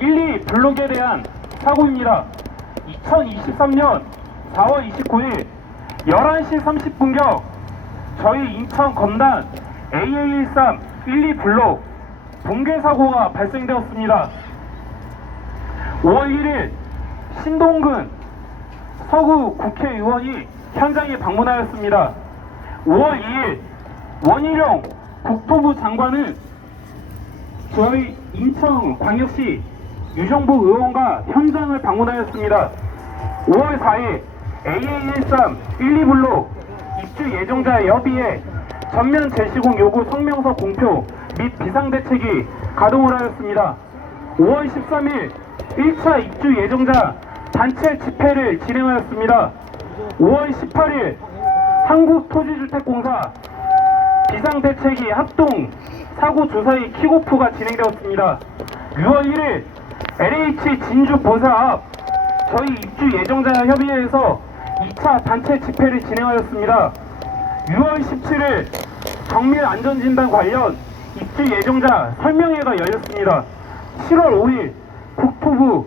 1, 2 블록에 대한 사고입니다. 2023년 4월 29일 11시 30분경 저희 인천 검단 AA13 1, 2 블록 붕괴 사고가 발생되었습니다. 5월 1일 신동근 서구 국회의원이 현장에 방문하였습니다. 5월 2일 원희룡 국토부 장관은 저희 인천광역시 유정부 의원과 현장을 방문하였습니다. 5월 4일 AA13 1, 2 블록 입주 예정자 협의회 전면 재시공 요구 성명서 공표 및 비상대책이 가동을 하였습니다. 5월 13일 1차 입주 예정자 단체 집회를 진행하였습니다. 5월 18일 한국토지주택공사 비상대책위 합동 사고조사의 킥오프가 진행되었습니다. 6월 1일 LH 진주본사 앞 저희 입주 예정자 협의회에서 2차 단체 집회를 진행하였습니다. 6월 17일 정밀안전진단 관련 입주 예정자 설명회가 열렸습니다. 7월 5일 국토부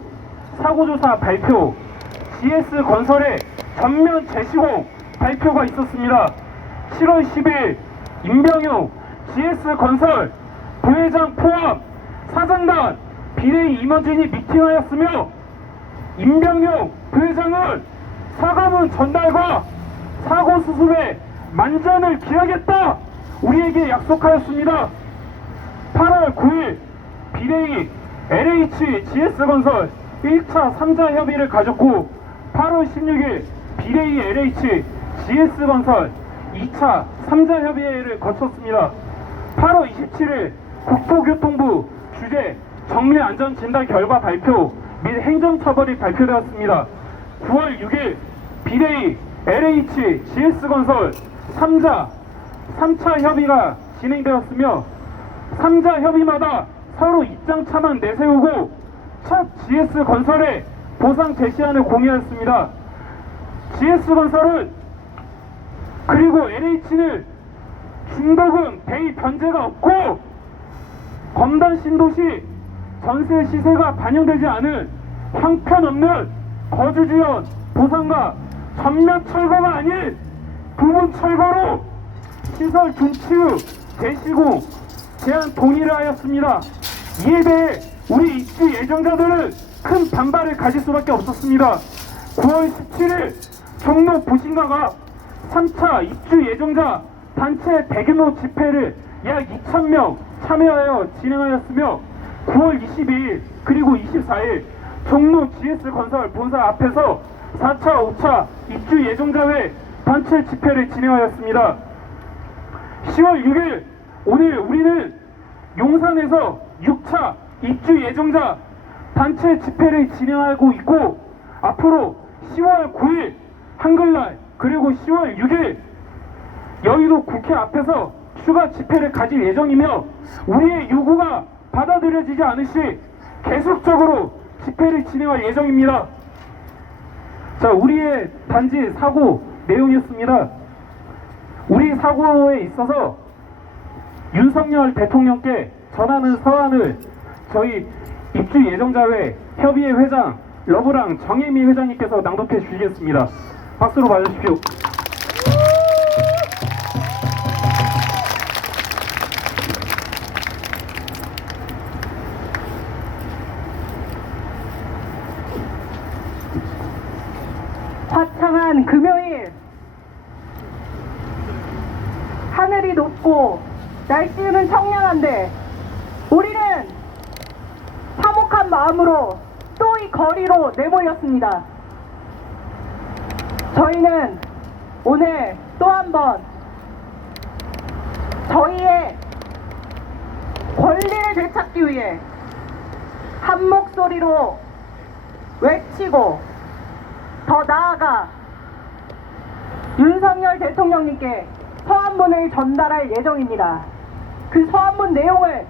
사고조사 발표, GS건설의 전면 재시공 발표가 있었습니다. 7월 10일 임병용 GS건설 부회장 포함 사장단 비대위 임원진이 미팅하였으며 임병용 부회장은 사과문 전달과 사고 수습에 만전을 기하겠다 우리에게 약속하였습니다. 8월 9일 비대위 LH GS건설 1차 3자 협의를 가졌고 8월 16일 비대위 LH GS건설 2차 3자 협의회를 거쳤습니다. 8월 27일 국토교통부 주재 정밀안전진단 결과 발표 및 행정처벌이 발표되었습니다. 9월 6일 비대위 LH GS건설 3차 협의가 진행되었으며 3자 협의마다 서로 입장차만 내세우고 첫 GS건설의 보상 제시안을 공유했습니다. GS건설은 그리고 LH는 중도금 대입 변제가 없고 검단 신도시 전세 시세가 반영되지 않은 형편없는 거주지원 보상과 전면 철거가 아닌 부분 철거로 시설 준치 후 재시공 제한 동의를 하였습니다. 이에 대해 우리 입주 예정자들은 큰 반발을 가질 수밖에 없었습니다. 9월 17일 종로 부신가가 3차 입주 예정자 단체 대규모 집회를 약 2,000명 참여하여 진행하였으며 9월 22일 그리고 24일 종로 GS건설 본사 앞에서 4차, 5차 입주 예정자회 단체 집회를 진행하였습니다. 10월 6일 오늘 우리는 용산에서 6차 입주 예정자 단체 집회를 진행하고 있고 앞으로 10월 9일 한글날 그리고 10월 6일 여의도 국회 앞에서 추가 집회를 가질 예정이며 우리의 요구가 받아들여지지 않은 시 계속적으로 집회를 진행할 예정입니다. 자, 우리의 단지 사고 내용이었습니다. 우리 사고에 있어서 윤석열 대통령께 전하는 서한을 저희 입주 예정자회 협의회 회장 러브랑 정혜미 회장님께서 낭독해 주시겠습니다. 박수로 맞아주십시오. 화창한 금요일, 하늘이 높고 날씨는 청량한데 우리는 화목한 마음으로 또 이 거리로 내몰렸습니다. 저희는 오늘 또 한 번 저희의 권리를 되찾기 위해 한 목소리로 외치고 더 나아가 윤석열 대통령님께 서한문을 전달할 예정입니다. 그 서한문 내용을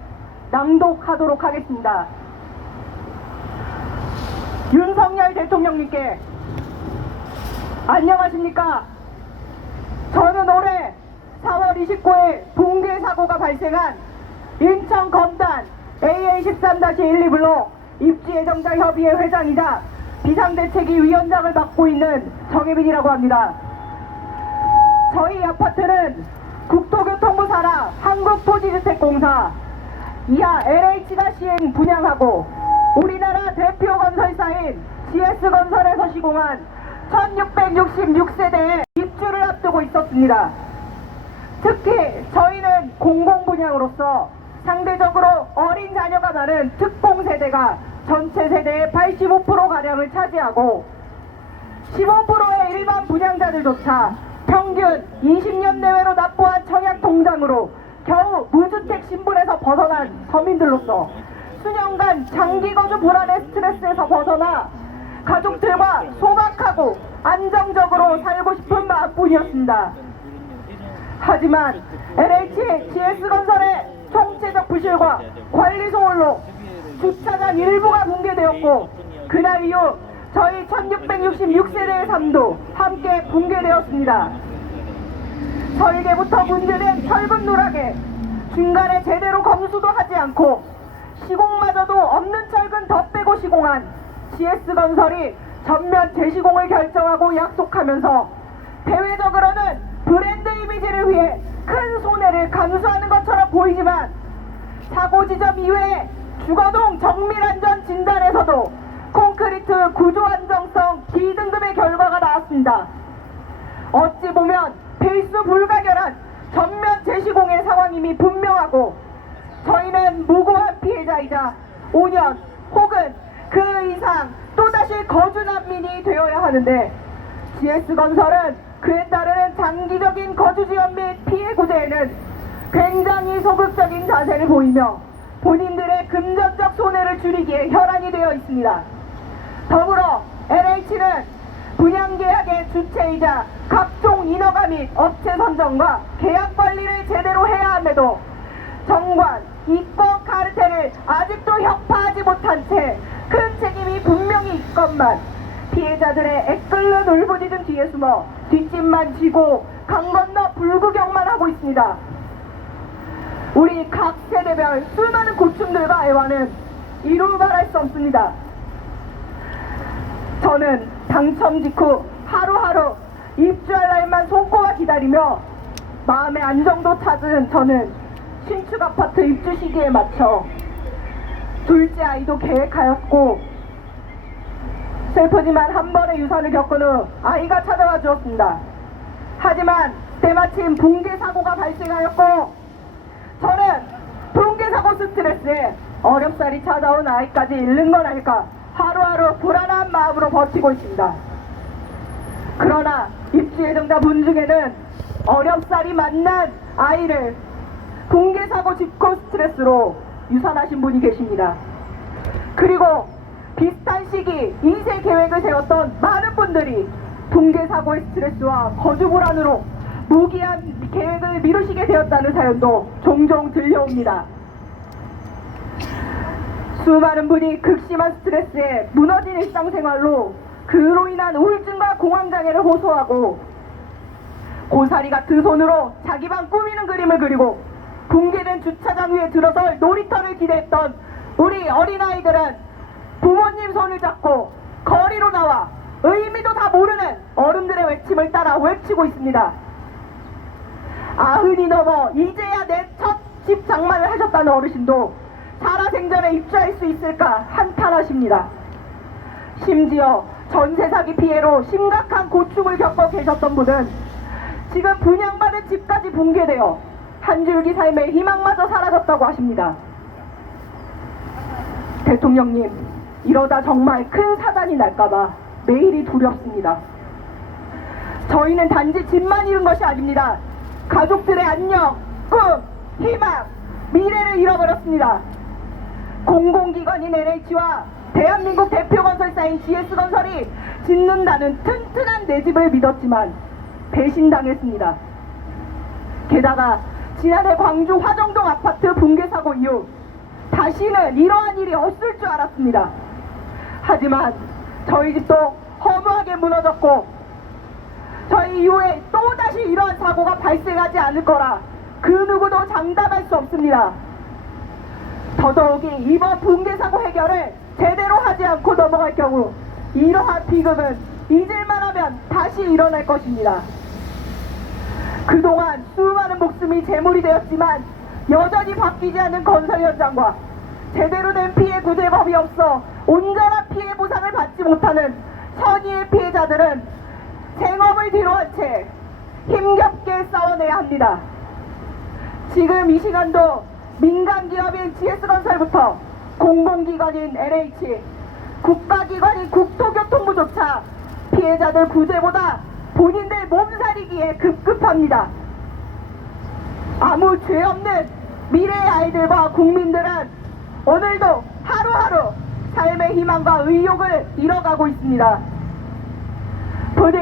낭독하도록 하겠습니다. 윤석열 대통령님께 안녕하십니까? 저는 올해 4월 29일 붕괴 사고가 발생한 인천 검단 AA13-12 블록 입주예정자협의회 회장이자 비상대책위 위원장을 맡고 있는 정혜빈이라고 합니다. 저희 아파트는 국토교통부 산하 한국토지주택공사 이하 LH가 시행 분양하고 우리나라 대표 건설사인 GS건설에서 시공한 1666세대의 입주를 앞두고 있었습니다. 특히 저희는 공공분양으로서 상대적으로 어린 자녀가 많은 특공세대가 전체 세대의 85%가량을 차지하고 15%의 일반 분양자들조차 평균 20년 내외로 납부한 청약통장으로 겨우 무주택 신분에서 벗어난 서민들로서 수년간 장기거주 불안의 스트레스에서 벗어나 가족들과 소박하고 안정적으로 살고 싶은 마음뿐이었습니다. 하지만 LH GS건설의 총체적 부실과 관리 소홀로 주차장 일부가 붕괴되었고 그날 이후 저희 1666세대의 삶도 함께 붕괴되었습니다. 설계부터 문제된 철근 누락에 중간에 제대로 검수도 하지 않고 시공마저도 없는 철근 더 빼고 시공한 GS건설이 전면 재시공을 결정하고 약속하면서 대외적으로는 브랜드 이미지를 위해 큰 손해를 감수하는 것처럼 보이지만 사고 지점 이외에 주거동 정밀안전 진단에서도 콘크리트 구조 안정성 D등급의 결과가 나왔습니다. 어찌 보면 필수 불가결한 전면 재시공의 상황임이 분명하고 저희는 무고한 피해자이자 5년 혹은 그 이상 또다시 거주 난민이 되어야 하는데 GS건설은 그에 따르는 장기적인 거주 지원 및 피해 구제에는 굉장히 소극적인 자세를 보이며 본인들의 금전적 손해를 줄이기에 혈안이 되어 있습니다. 더불어 LH는 분양계약의 주체이자 각종 인허가 및 업체 선정과 계약 관리를 제대로 해야 함에도 정관, 이권 카르텔을 아직도 혁파하지 못한 채 큰 책임이 분명히 있건만 피해자들의 애끓는 울부짖음 뒤에 숨어 뒷짐만 지고 강 건너 불구경만 하고 있습니다. 우리 각 세대별 수많은 고충들과 애환은 이루 말할 수 없습니다. 저는 당첨 직후 하루하루 입주할 날만 손꼽아 기다리며 마음의 안정도 찾은 저는 신축 아파트 입주 시기에 맞춰 둘째 아이도 계획하였고 슬프지만 한 번의 유산을 겪은 후 아이가 찾아와 주었습니다. 하지만 때마침 붕괴 사고가 발생하였고 저는 붕괴 사고 스트레스에 어렵사리 찾아온 아이까지 잃는 건 아닐까 하루하루 불안한 마음으로 버티고 있습니다. 그러나 입주 예정자 분 중에는 어렵사리 만난 아이를 붕괴 사고 직후 스트레스로 유산하신 분이 계십니다. 그리고 비슷한 시기 2세 계획을 세웠던 많은 분들이 붕괴 사고의 스트레스와 거주 불안으로 무기한 계획을 미루시게 되었다는 사연도 종종 들려옵니다. 수많은 분이 극심한 스트레스에 무너진 일상생활로 그로 인한 우울증과 공황장애를 호소하고 고사리 같은 손으로 자기 방 꾸미는 그림을 그리고 붕괴된 주차장 위에 들어설 놀이터를 기대했던 우리 어린아이들은 부모님 손을 잡고 거리로 나와 의미도 다 모르는 어른들의 외침을 따라 외치고 있습니다. 90이 넘어 이제야 내 첫 집 장만을 하셨다는 어르신도 살아생전에 입주할 수 있을까 한탄하십니다. 심지어 전세 사기 피해로 심각한 고충을 겪어 계셨던 분은 지금 분양받은 집까지 붕괴되어 한 줄기 삶의 희망마저 사라졌다고 하십니다. 대통령님, 이러다 정말 큰 사단이 날까봐 매일이 두렵습니다. 저희는 단지 집만 잃은 것이 아닙니다. 가족들의 안녕, 꿈, 희망, 미래를 잃어버렸습니다. 공공기관인 LH와 대한민국 대표 건설사인 GS건설이 짓는다는 튼튼한 내 집을 믿었지만 배신당했습니다. 게다가 지난해 광주 화정동 아파트 붕괴 사고 이후 다시는 이러한 일이 없을 줄 알았습니다. 하지만 저희 집도 허무하게 무너졌고 저희 이후에 또다시 이러한 사고가 발생하지 않을 거라 그 누구도 장담할 수 없습니다. 더더욱이 이번 붕괴 사고 해결을 제대로 않고 넘어갈 경우 이러한 비극은 잊을만 하면 다시 일어날 것입니다. 그동안 수많은 목숨이 제물이 되었지만 여전히 바뀌지 않는 건설 현장과 제대로 된 피해 구제법이 없어 온전한 피해 보상을 받지 못하는 선의의 피해자들은 생업을 뒤로한 채 힘겹게 싸워내야 합니다. 지금 이 시간도 민간기업인 GS건설부터 공공기관인 LH, 국가기관인 국토교통부조차 피해자들 구제보다 본인들 몸살이기에 급급합니다. 아무 죄 없는 미래의 아이들과 국민들은 오늘도 하루하루 삶의 희망과 의욕을 잃어가고 있습니다. 부디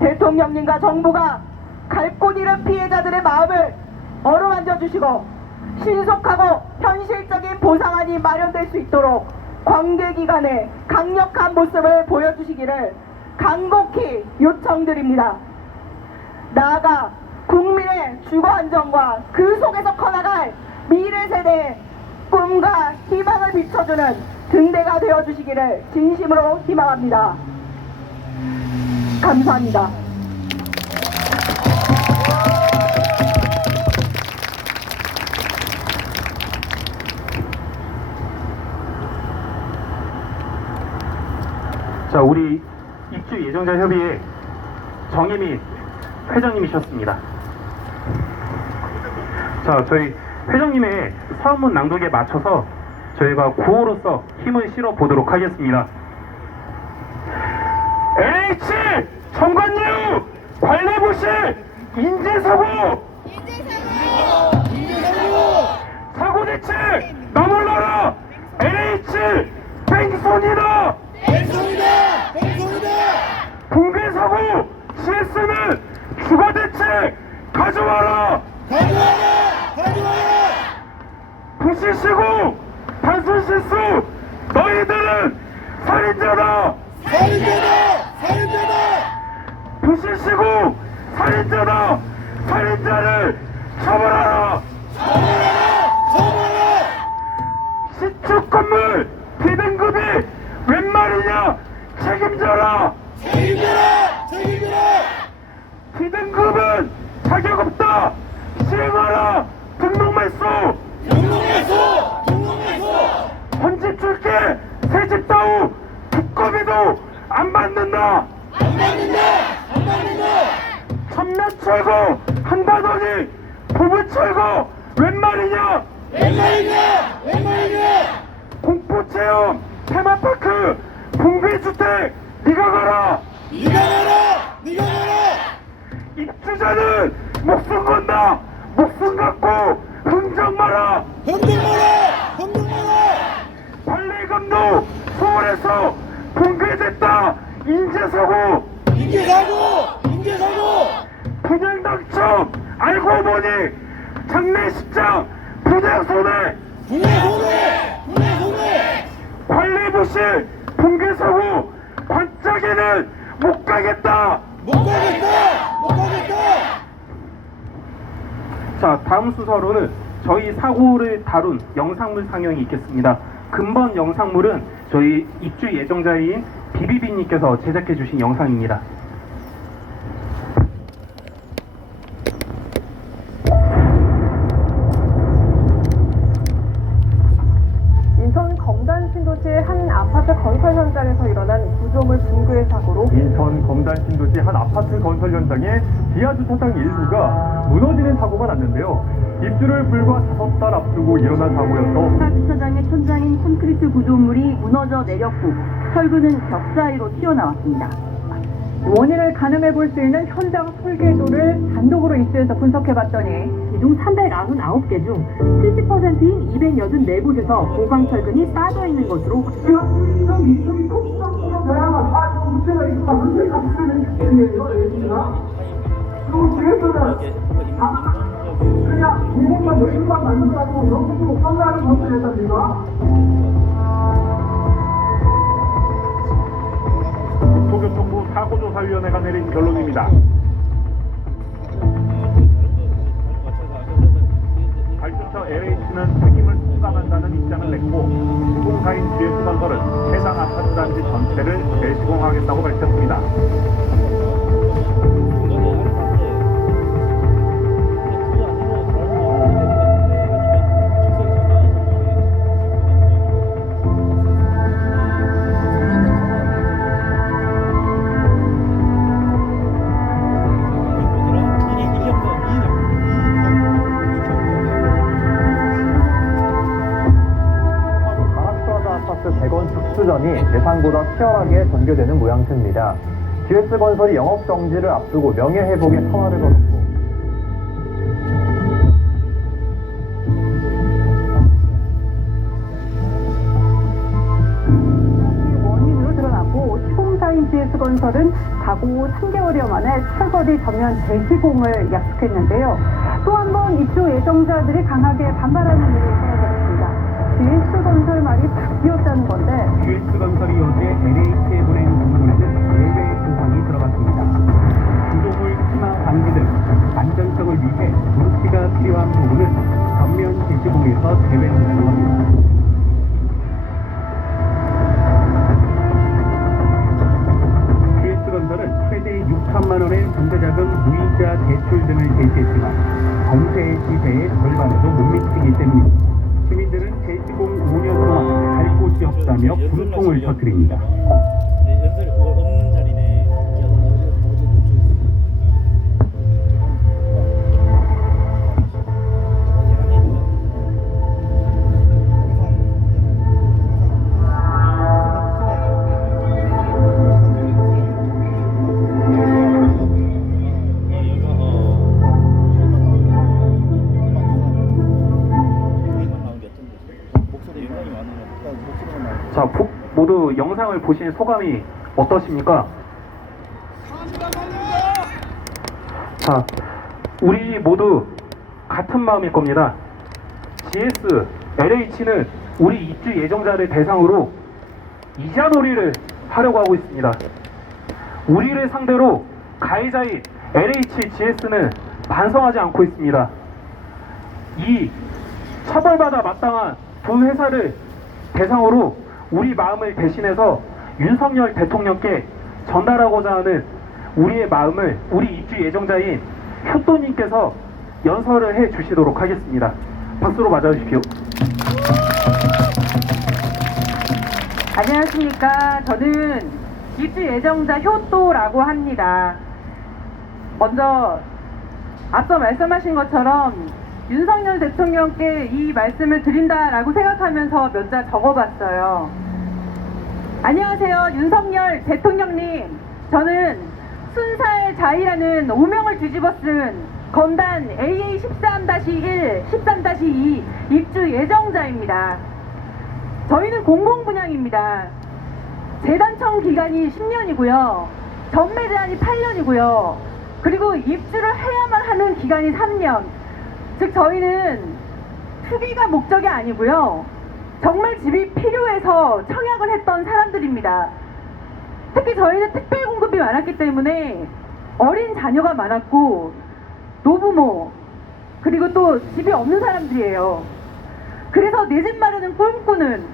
대통령님과 정부가 갈 곳 잃은 피해자들의 마음을 어루만져 주시고 신속하고 현실적인 보상안이 마련될 수 있도록 관계기관의 강력한 모습을 보여주시기를 간곡히 요청드립니다. 나아가 국민의 주거안정과 그 속에서 커나갈 미래 세대의 꿈과 희망을 비춰주는 등대가 되어주시기를 진심으로 희망합니다. 감사합니다. 자, 우리 입주 예정자 협의회 정혜민 회장님이셨습니다. 자, 저희 회장님의 서한문 낭독에 맞춰서 저희가 구호로서 힘을 실어 보도록 하겠습니다. LH 정관예우 관리부실 인재사고 사고대책 나몰라라 LH 뺑소니다 붕괴사고 GS는 주거대책 가져와라 부실시고 단순실수 너희들은 살인자다 부실시고 살인자다 살인자를 처벌하라 시축 건물 비등급이 웬 말이냐 책임져라 비등급은 자격 없다 시행하라 등록말소 헌집 줄게 새집 따우 두꺼비도 안 받는다 천면 철거 한다더니 부부 철거 웬 말이냐 공포체험 테마파크 붕괴주택 네가 가라 입주자는 목숨 건다 목숨 갖고 흥정 마라 관리금도 서울에서 붕괴됐다 인재사고 분양 당첨 알고 보니 장례식장 분양 손해 관리부실 붕괴사고 반짝이는 못 가겠다 자, 다음 순서로는 저희 사고를 다룬 영상물 상영이 있겠습니다. 근본 영상물은 저희 입주 예정자인 비비비님께서 제작해 주신 영상입니다. 인천 검단 신도시 한 아파트 건설 현장에서 일어난 구조물 붕괴 사고로 인천 검단 신도시 한 아파트 건설 현장에 지하 주차장 일부가 무너지는 사고가 났는데요. 입주를 불과 5달 앞두고 일어난 사고여서 주차장의 천장인 콘크리트 구조물이 무너져 내렸고 철근은 벽 사이로 튀어나왔습니다. 원인을 가늠해 볼 수 있는 현장 설계도를 단독으로 입주해서 분석해봤더니 이중 399개 중 70%인 284곳에서 보강 철근이 빠져 있는 것으로 국토교통부 사고조사위원회가 내린 결론입니다. 발주처 LH는 책임을 수감한다는 입장을 냈고 시공사인 GS건설은 해당 아파트 단지 전체를 재시공하겠다고 밝혔습니다. 가락수하자 아파트 재건축 수전이 예상보다 치열하게 전개되는 모양새입니다. GS건설이 영업정지를 앞두고 명예회복에 성화를 거뒀고 원인으로 드러났고 시공사인 GS건설은 사고 3개월여 만에 철거리 전면 재시공을 약속했는데요. 또 한 번 입주 예정자들이 강하게 반발하는 일이 벌어졌습니다. GS건설 말이 탁 비었다는 건데 GS건설이 어제 LH에 보낸 공문에는 예외 조항이 들어갔습니다. 구조물 희망 방지 등 안전성을 위해 조치가 필요한 부분은 전면 재시공에서 제외한다는 겁니다. GS건설은 최대 6천만 원의 전세자금 무이자 대출 등을 제시했지만 전세 시세의 절반에도 못 미치기 때문입니다. 시민들은 재시공 5년 동안 갈 곳이 없다며 분통을 터뜨립니다. 연설이 없는 자리네. 자, 모두 영상을 보신 소감이 어떠십니까? 자, 우리 모두 같은 마음일 겁니다. GS, LH는 우리 입주 예정자를 대상으로 이자놀이를 하려고 하고 있습니다. 우리를 상대로 가해자인 LH, GS는 반성하지 않고 있습니다. 이 처벌받아 마땅한 두 회사를 대상으로 우리 마음을 대신해서 윤석열 대통령께 전달하고자 하는 우리의 마음을 우리 입주 예정자인 효또님께서 연설을 해 주시도록 하겠습니다. 박수로 맞아주십시오. 안녕하십니까. 저는 입주 예정자 효또라고 합니다. 먼저 앞서 말씀하신 것처럼 윤석열 대통령께 이 말씀을 드린다라고 생각하면서 몇 자 적어봤어요. 안녕하세요, 윤석열 대통령님. 저는 순살 자의라는 오명을 뒤집어 쓴 건단 AA 13-1, 13-2 입주 예정자입니다. 저희는 공공분양입니다. 재단청 기간이 10년이고요. 전매 제한이 8년이고요. 그리고 입주를 해야만 하는 기간이 3년. 즉 저희는 투기가 목적이 아니고요. 정말 집이 필요해서 청약을 했던 사람들입니다. 특히 저희는 특별 공급이 많았기 때문에 어린 자녀가 많았고 노부모 그리고 또 집이 없는 사람들이에요. 그래서 내 집 마련은 꿈꾸는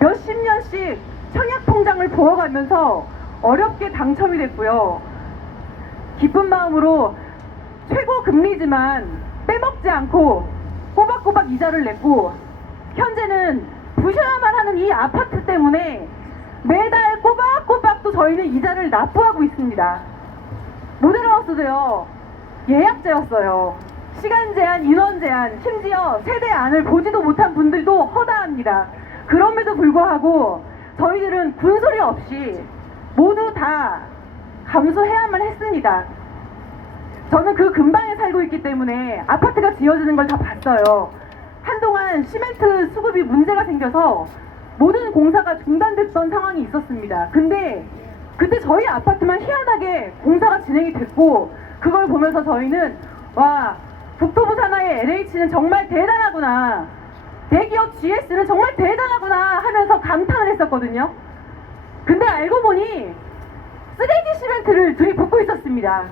몇십 년씩 청약 통장을 부어가면서 어렵게 당첨이 됐고요. 기쁜 마음으로 최고 금리지만 빼먹지 않고 꼬박꼬박 이자를 냈고 현재는 부셔야만 하는 이 아파트 때문에 매달 꼬박꼬박 또 저희는 이자를 납부하고 있습니다. 모델하우스도요 예약제였어요. 시간 제한, 인원 제한, 심지어 세대안을 보지도 못한 분들도 허다합니다. 그럼에도 불구하고 저희들은 군소리 없이 모두 다 감수해야만 했습니다. 저는 그 근방에 살고 있기 때문에 아파트가 지어지는 걸 다 봤어요. 한동안 시멘트 수급이 문제가 생겨서 모든 공사가 중단됐던 상황이 있었습니다. 근데 그때 저희 아파트만 희한하게 공사가 진행이 됐고 그걸 보면서 저희는 와, 국토부 산하의 LH는 정말 대단하구나, 대기업 GS는 정말 대단하구나 하면서 감탄을 했었거든요. 근데 알고 보니 쓰레기 시멘트를 들이붓고 있었습니다.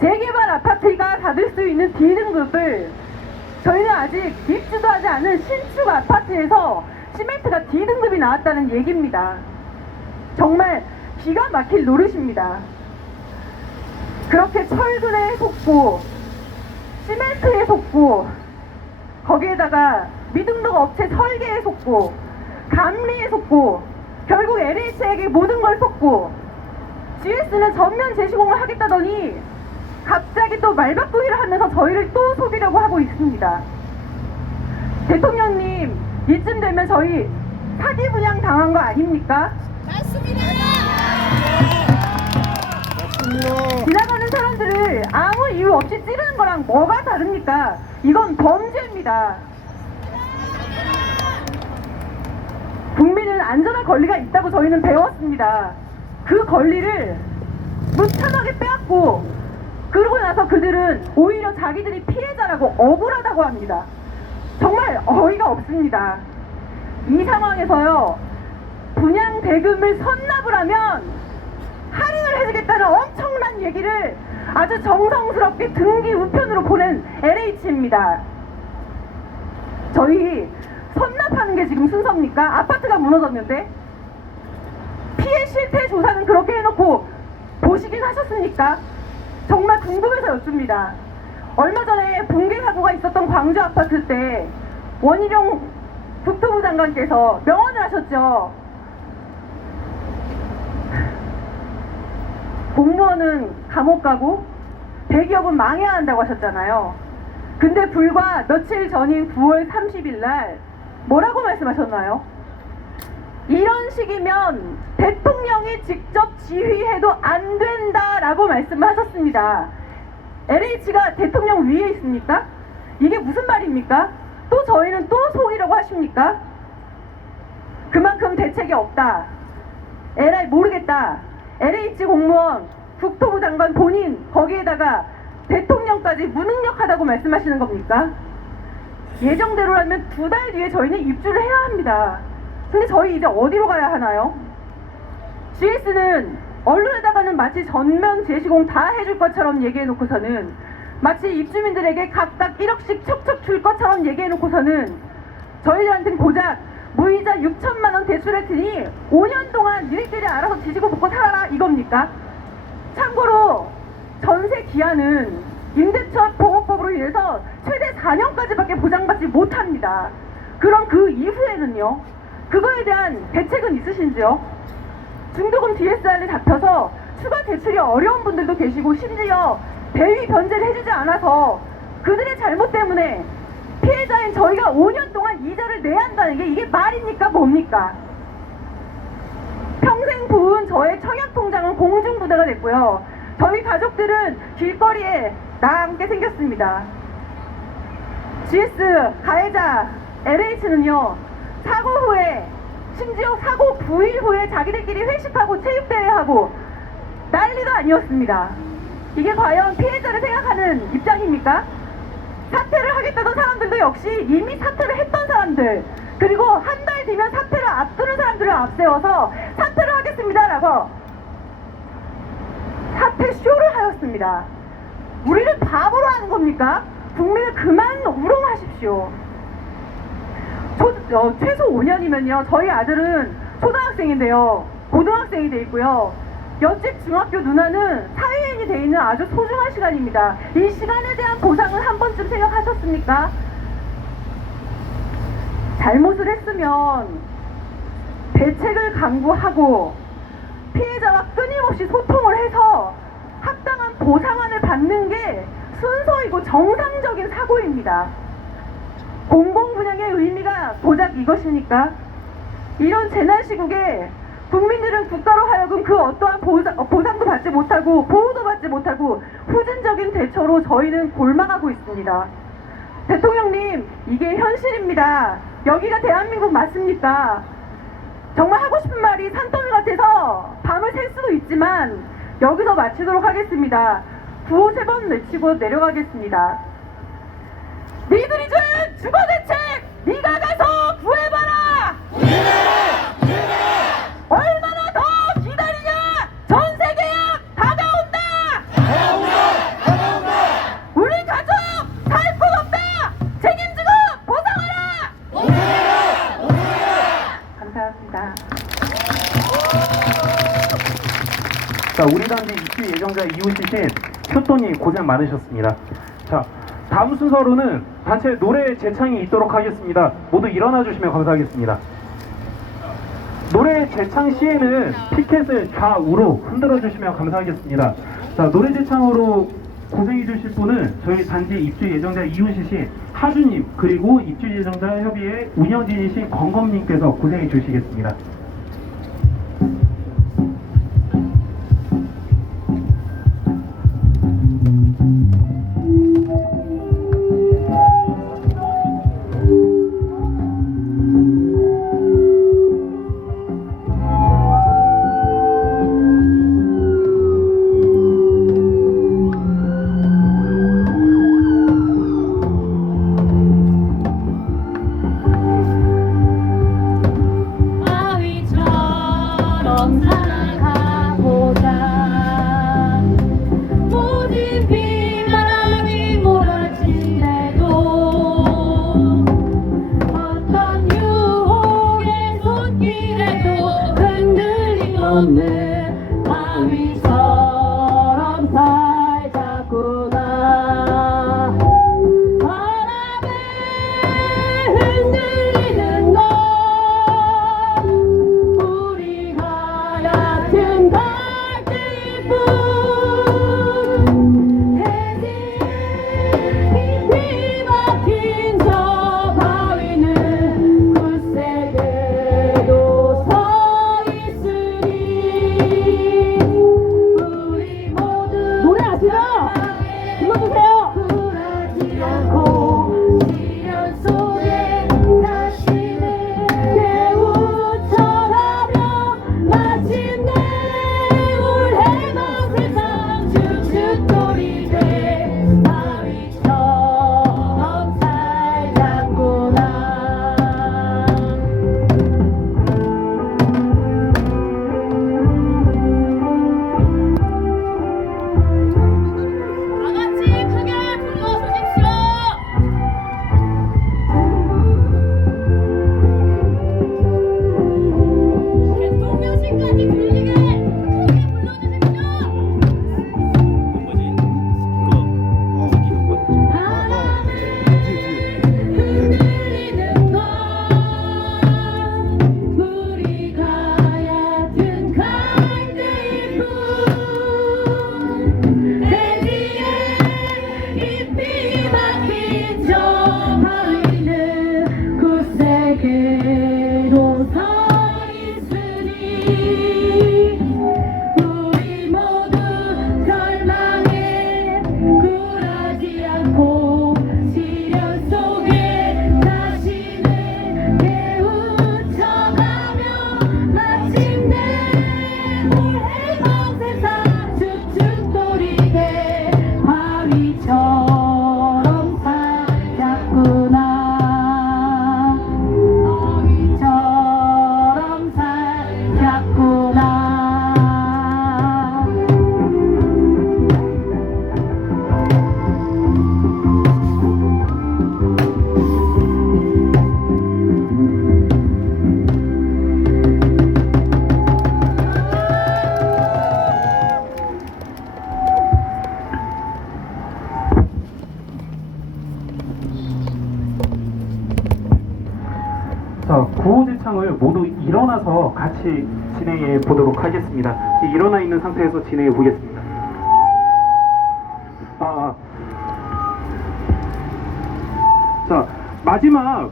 재개발 아파트가 받을 수 있는 D등급을 저희는 아직 입주도 하지 않은 신축 아파트에서 시멘트가 D등급이 나왔다는 얘기입니다. 정말 기가 막힐 노릇입니다. 그렇게 철근에 속고 시멘트에 속고 거기에다가 미등록 업체 설계에 속고 감리에 속고 결국 LH에게 모든 걸 속고 GS는 전면 재시공을 하겠다더니 갑자기 또 말바꾸기를 하면서 저희를 또 속이려고 하고 있습니다. 대통령님, 이쯤 되면 저희 사기 분양 당한 거 아닙니까? 지나가는 사람들을 아무 이유 없이 찌르는 거랑 뭐가 다릅니까? 이건 범죄입니다. 국민은 안전할 권리가 있다고 저희는 배웠습니다. 그 권리를 무참하게 빼앗고 그러고 나서 그들은 오히려 자기들이 피해자라고 억울하다고 합니다. 정말 어이가 없습니다. 이 상황에서요, 분양 대금을 선납을 하면 할인을 해주겠다는 엄청난 얘기를 아주 정성스럽게 등기 우편으로 보낸 LH입니다. 저희 선납하는 게 지금 순서입니까? 아파트가 무너졌는데? 피해 실태 조사는 그렇게 해놓고 보시긴 하셨습니까? 정말 궁금해서 여쭙니다. 얼마 전에 붕괴 사고가 있었던 광주 아파트 때 원희룡 국토부 장관께서 명언을 하셨죠. 공무원은 감옥 가고 대기업은 망해야 한다고 하셨잖아요. 근데 불과 며칠 전인 9월 30일 날 뭐라고 말씀하셨나요? 이런 식이면 대통령이 직접 지휘해도 안 된다라고 말씀을 하셨습니다. LH가 대통령 위에 있습니까? 이게 무슨 말입니까? 또 저희는 또 속이려고 하십니까? 그만큼 대책이 없다. 에라이 모르겠다. LH 공무원, 국토부 장관 본인 거기에다가 대통령까지 무능력하다고 말씀하시는 겁니까? 예정대로라면 2달 뒤에 저희는 입주를 해야 합니다. 근데 저희 이제 어디로 가야 하나요? GS는 언론에다가는 마치 전면 재시공 다 해줄 것처럼 얘기해놓고서는 마치 입주민들에게 각각 1억씩 척척 줄 것처럼 얘기해놓고서는 저희들한테는 고작 무이자 6천만 원 대출할 테니 5년 동안 니네들이 알아서 지지고 볶고 살아라 이겁니까? 참고로 전세 기한은 임대차 보호법으로 인해서 최대 4년까지밖에 보장받지 못합니다. 그럼 그 이후에는요? 그거에 대한 대책은 있으신지요? 중도금 DSR에 잡혀서 추가 대출이 어려운 분들도 계시고 심지어 대위 변제를 해주지 않아서 그들의 잘못 때문에 피해자인 저희가 5년 동안 이자를 내야 한다는 게 이게 말입니까 뭡니까? 평생 부은 저의 청약통장은 공중부대가 됐고요. 저희 가족들은 길거리에 나앉게 생겼습니다. GS 가해자 LH는요, 사고 후에 심지어 사고 9일 후에 자기들끼리 회식하고 체육대회하고 난리도 아니었습니다. 이게 과연 피해자를 생각하는 입장입니까? 사퇴를 하겠다던 사람들도 역시 이미 사퇴를 했던 사람들, 그리고 한 달 뒤면 사퇴를 앞두는 사람들을 앞세워서 사퇴를 하겠습니다라고 사퇴 쇼를 하였습니다. 우리를 바보로 하는 겁니까? 국민을 그만 우롱하십시오. 최소 5년이면요. 저희 아들은 초등학생인데요. 고등학생이 돼 있고요. 옆집 중학교 누나는 사회인이 돼 있는 아주 소중한 시간입니다. 이 시간에 대한 보상을 한 번쯤 생각하셨습니까? 잘못을 했으면 대책을 강구하고 피해자와 끊임없이 소통을 해서 합당한 보상안을 받는 게 순서이고 정상적인 사고입니다. 공공분양의 의미가 고작 이것입니까? 이런 재난 시국에 국민들은 국가로 하여금 그 어떠한 보상도 받지 못하고 보호도 받지 못하고 후진적인 대처로 저희는 골망하고 있습니다. 대통령님, 이게 현실입니다. 여기가 대한민국 맞습니까? 정말 하고 싶은 말이 산더미 같아서 밤을 샐 수도 있지만 여기서 마치도록 하겠습니다. 구호 3번 외치고 내려가겠습니다. 니들이 준 주거대책 네가 가서 구해봐라. 얼마나 더 기다리냐. 전세계약 다가온다. 우리 가족 살 곳 없다. 책임지고 보상하라. 감사합니다. 자, 우리 단지 입주 예정자 이웃이신 효또님 고생 많으셨습니다. 자, 다음 순서로는 단체 노래 재창이 있도록 하겠습니다. 모두 일어나 주시면 감사하겠습니다. 노래 재창 시에는 피켓을 좌우로 흔들어 주시면 감사하겠습니다. 자, 노래 재창으로 고생해 주실 분은 저희 단지 입주 예정자 이웃이신 하주님, 그리고 입주 예정자 협의회 운영진이신 건검님께서 고생해 주시겠습니다. 바위처럼 살아가보자. 모든 비바람이 몰아치네도 어떤 유혹의 손길에도 흔들림 없는 바위처럼 살자꾸나. 바람에 흔들리는 것 우리가 얕은 갈대일 뿐. 대지에 깊이 박힌 저 바위는 굳세게도 서 있으니 우리 모두 노래 아시죠? 불러주세요. 굴하지 않고 시련 속에 자신을 깨우쳐가며 마침내 올 해방 세상 춤추돌이 돼 바위처럼 살자꾸나. 다같이 크게 불러주십시오. 대통령실까지 들리게 크게 불러주십시오. 뭐지? 스피커 바람에 흔들리는 것 우리가 얕은 갈대일 뿐. 대지에 깊이 박힌 저 바위는 굳세게도 서 있으니 우리 모두 절망에 굴하지 않고 시련 속에 자신을 깨우쳐가며 마침내 올 해방 세상 춤추돌이 돼 바위처럼 살자꾸나. 바위처럼 살자꾸나. 자, 구호 재창을 모두 일어나서 같이 진행해 보도록 하겠습니다. 일어나 있는 상태에서 진행해 보겠습니다. 자, 마지막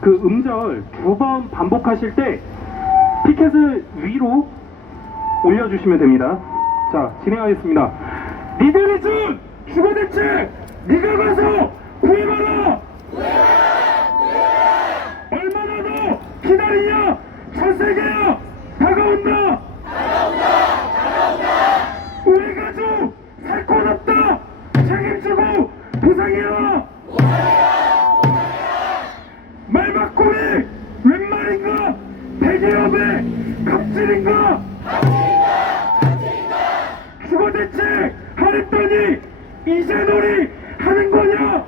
그 음절 2번 반복하실 때 피켓을 위로 올려주시면 됩니다. 자, 진행하겠습니다. 니들이 준 주거 대책 네가 가서 구해봐라. 얼마나 더 기다리냐? 전 세계야 다가온다. 우리 가족 살 곳 없다. 책임지고 보상해라. 말바꾸기 웬 말인가? 대기업의 갑질인가? 주거대책 하랬더니 이제 놀이 하는 거냐?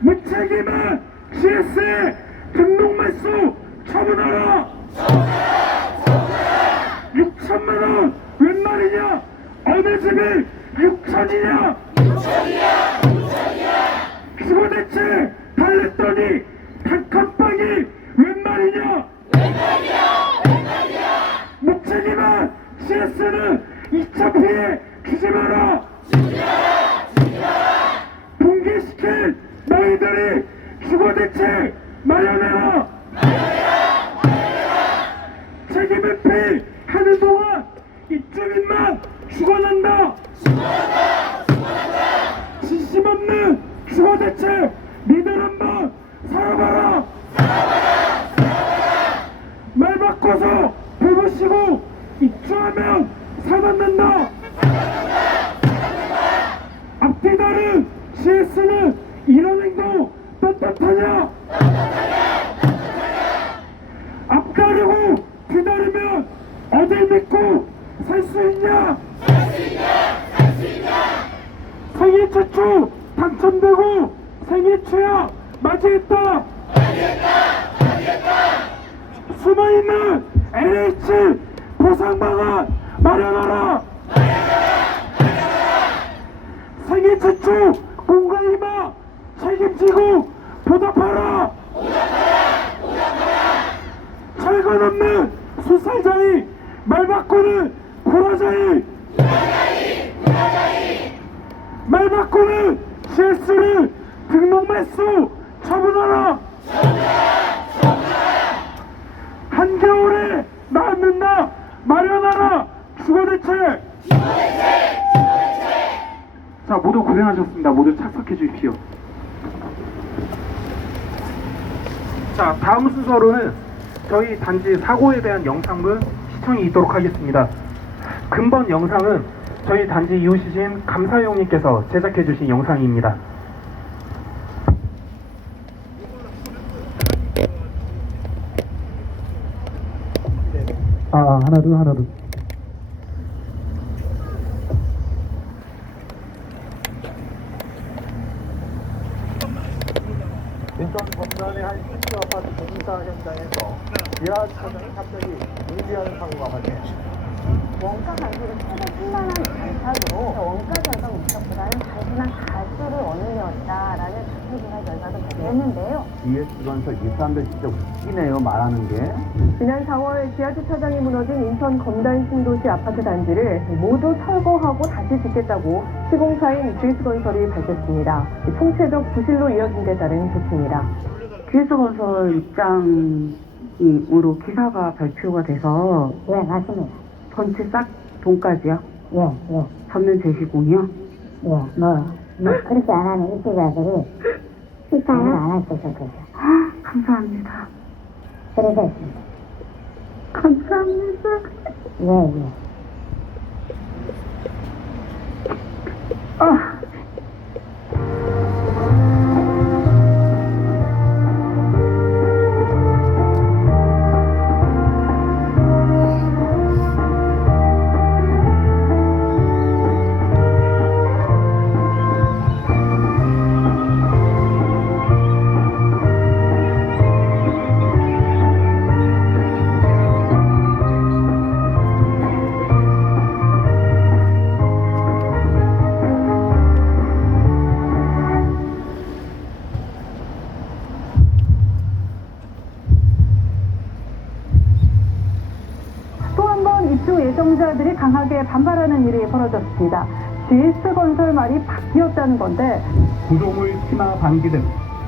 무책임한 GS에 등록만 쏘 처분하라! 6천만 원! 웬 말이냐? 어느 집이 6천이냐? 주거대책 달랬더니 단칸방이 웬 말이냐? 묵체기만 CS는 2차 피해 주지 마라! 붕괴시킨 너희들이 주거대책 마련해라! 책임을 피하는 동안 입주민만 죽어난다! 진심 없는 주거대책 니들 한번 살아봐라! 말 바꿔서 해보시고 입주하면 살아난다! 앞뒤 다른 CS는 이런 행동 떳떳하냐? 앞 가르고 뒤 다르면 어딜 믿고 살 수 있냐? 생애 최초 당첨되고 생애 최악 맞이했다! 숨어있는 LH 보상방안 마련하라! 생애 최초 공간이마 책임지고 보답하라! 철권 없는 수살자이 말 바꾸는 구라자이 말 바꾸는 CS를 등록 매수 처분하라! 한겨울에 나왔는다 마련하라! 주거대책! 자, 모두 고생하셨습니다. 모두 착석해 주십시오. 자, 다음 순서로는 저희 단지 사고에 대한 영상물 시청이 있도록 하겠습니다. 근본 영상은 저희 단지 이웃이신 감사용님께서 제작해 주신 영상입니다. 하나 둘 인천 범단의 한 신규 아파트 공사 현장에서 지하철장이 갑자기 응시하는 사고가 발생했습니다. 원가 가격을 최대 10만 원 안팎으로 원가 절감 목적보다는 단순한 가수를 원인이었다라는 주택이나 결과도 발표했는데요. GS건설 이 사람들 진짜 웃기네요, 말하는 게. 지난 4월 지하주차장이 무너진 인천 검단 신도시 아파트 단지를 모두 철거하고 다시 짓겠다고 시공사인 GS건설이 밝혔습니다. 총체적 부실로 이어진 데 따른 조치입니다. GS건설 입장으로 기사가 발표가 돼서 네, 맞습니다. 전체 싹 돈까지요? 예. 전면 재시공이요? 그렇게 안 하면 입주자들이 입장을 안 할 수 있을 거죠. 감사합니다. 그래서 있습니다. 감사합니다. 예. 또 한 번 입주 예정자들이 강하게 반발하는 일이 벌어졌습니다. GS건설 말이 바뀌었다는 건데 구조물 침하 방지 등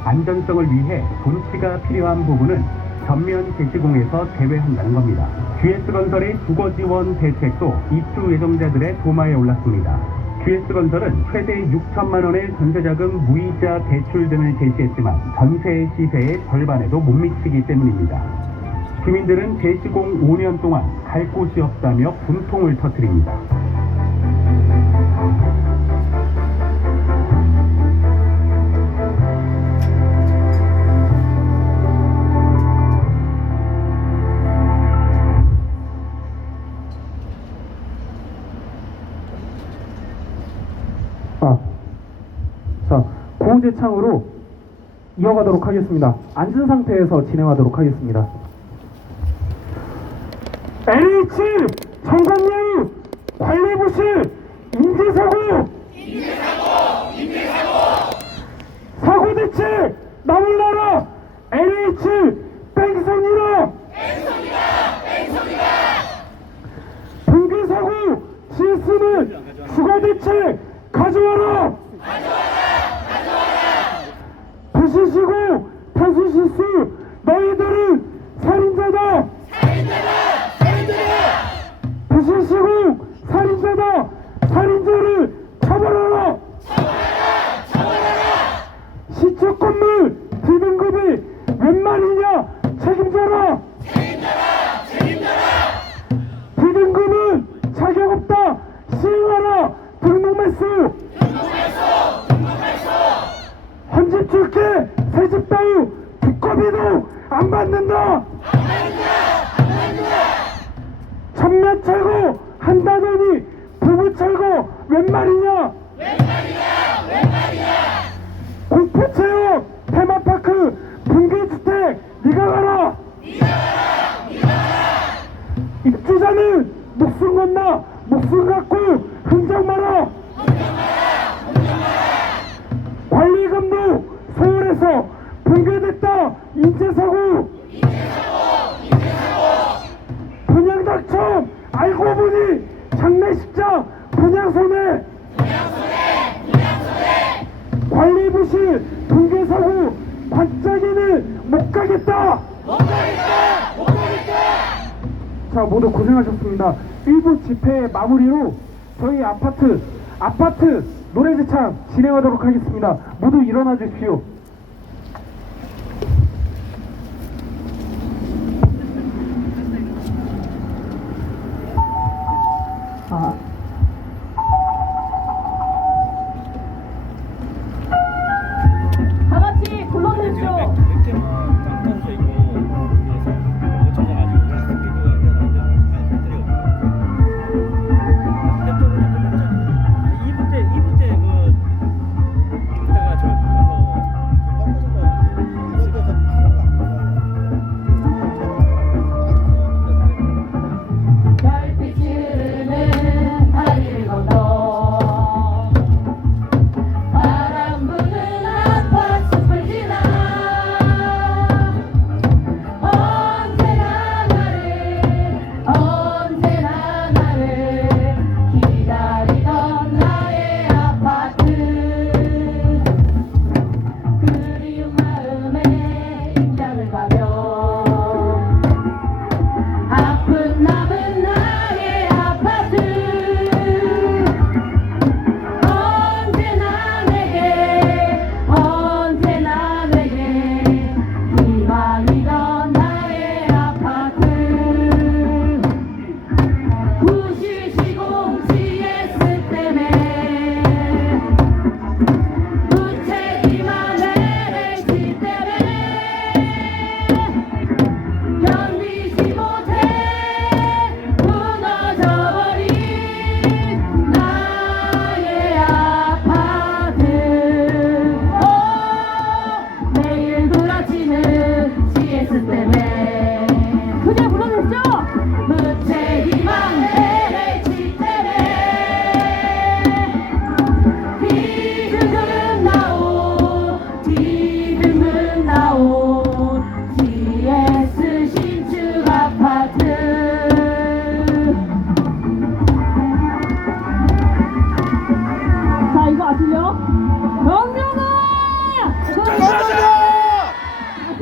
안전성을 위해 존치가 필요한 부분은 전면 재시공에서 제외한다는 겁니다. GS건설의 주거지원 대책도 입주 예정자들의 도마에 올랐습니다. GS건설은 최대 6천만 원의 전세자금 무이자 대출 등을 제시했지만 전세 시세의 절반에도 못 미치기 때문입니다. 주민들은 재시공 5년 동안 갈 곳이 없다며 분통을 터뜨립니다. 자, 구호재창으로 이어가도록 하겠습니다. 앉은 상태에서 진행하도록 하겠습니다. LH 정관예우 관리부실 인재사고 사고대책 나몰라라 LH 뺑소니라 붕괴사고 GS는 추가대책 가져와라 부실시고 탄수실수 너희들은 살인자다 부실시고 살인자다 살인자를 처벌하라 시청 건물 비등급이 웬 말이냐 책임져라 비등급은 자격 없다 시행하라 등록매수 헌집 줄게 새집 따위 두꺼비도 안 받는다 전면 철거 한다더니 부부 철거 웬 말이냐 공포체험 테마파크 붕괴주택 네가 가라 입주자는 목숨 건나 목숨 갖고 흔적 마라 관리금도 서울에서 붕괴됐다 인재사고 분양당첨 알고 보니 장례식장 분양손해 관리부실 붕괴사고 반짝이는 못 가겠다 자 모두 고생하셨습니다. 1부 집회 마무리로 저희 아파트 노래제창 진행하도록 하겠습니다. 모두 일어나 주십시오. 다 같이 불러주십시오. 맥주만 딱 떨어져 있고 그래서 못 찾아가지고 그래서 스피드가 그래서 안 돼. 배터리가 없고 2부 때 그때가 저 별빛은 다리를 건너 바람 부는 아파트를 지나 언제나 나를 기다리던 나의 아파트 그리운 마음에 입장을 가며 아픈 남은 나의 아파트 언제나 내게 희망이던 나의 아파트 부실시공 GS 때문에 무책임한 LH 때문에 견디지 못해 무너져버린 나의 아파트 매일 부러지는 GS 때문에 그냥 불러줬죠? 무책임한 LH 때문에 비등급 나온 GS 신축 아파트 자 이거 아시죠? 병균아! 다시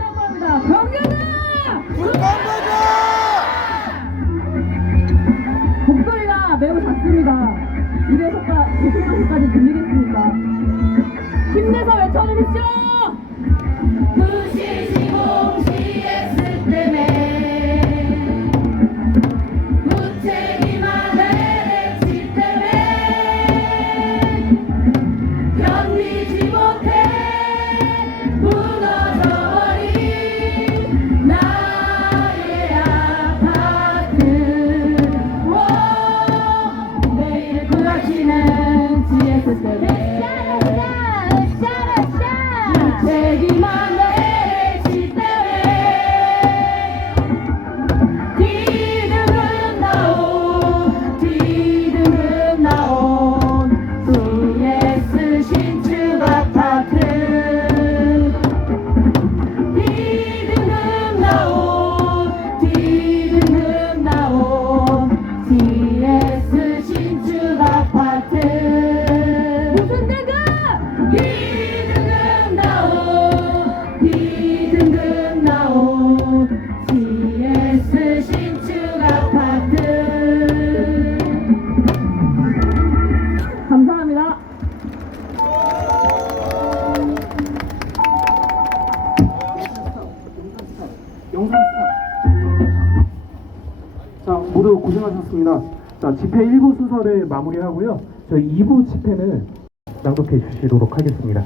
한 번입니다. 병균아! 목소리가 매우 작습니다. 입에서까지 들리겠습니까? 힘내서 외쳐주십시오! 무시시공 GS 때문에 무책임한 LH 때문에 견디지 못해 무너져버린 나의 아파트 매일 부러지는 GS 때문에 나온 뒤등급 나온 GS 신축 아파트 무슨 등급? B등급 나온 B등급 나온 GS 신축 아파트 감사합니다. 영상 스탑. 자, 모두 고생하셨습니다. 자, 집회 1부 순서를 마무리하고요. 저희 2부 집회는 낭독해 주시도록 하겠습니다.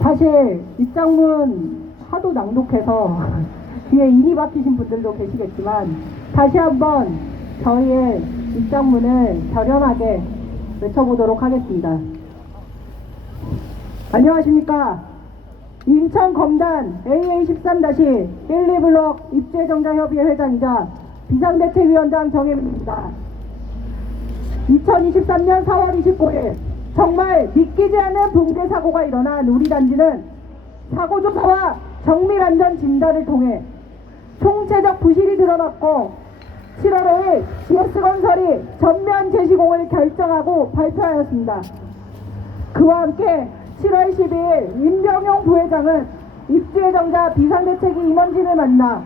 사실 입장문 하도 낭독해서 뒤에 인이 박히신 분들도 계시겠지만 다시 한번 저희의 입장문을 결연하게 외쳐보도록 하겠습니다. 안녕하십니까. 인천 검단 AA13-12블록 입주예정자협의회 회장이자 비상대책위원장 정혜민입니다. 2023년 4월 29일 정말 믿기지 않는 붕괴 사고가 일어난 우리 단지는 사고조사와 정밀안전 진단을 통해 총체적 부실이 드러났고 7월 5일 GS건설이 전면 재시공을 결정하고 발표하였습니다. 그와 함께 7월 12일 임병용 부회장은 입주예정자 비상대책위 임원진을 만나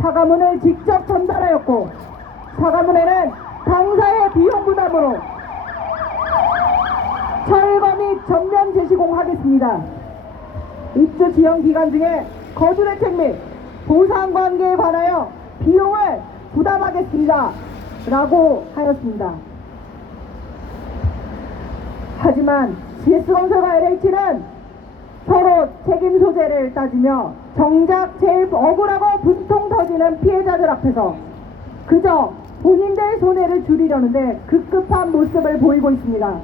사과문을 직접 전달하였고 사과문에는 당사의 비용 부담으로 철거 및 전면 재시공하겠습니다. 입주 지연 기간 중에 거주대책 및 보상 관계에 관하여 비용을 부담하겠습니다. 라고 하였습니다. 하지만 GS건설과 LH는 서로 책임 소재를 따지며 정작 제일 억울하고 분통 터지는 피해자들 앞에서 그저 본인들 손해를 줄이려는데 급급한 모습을 보이고 있습니다.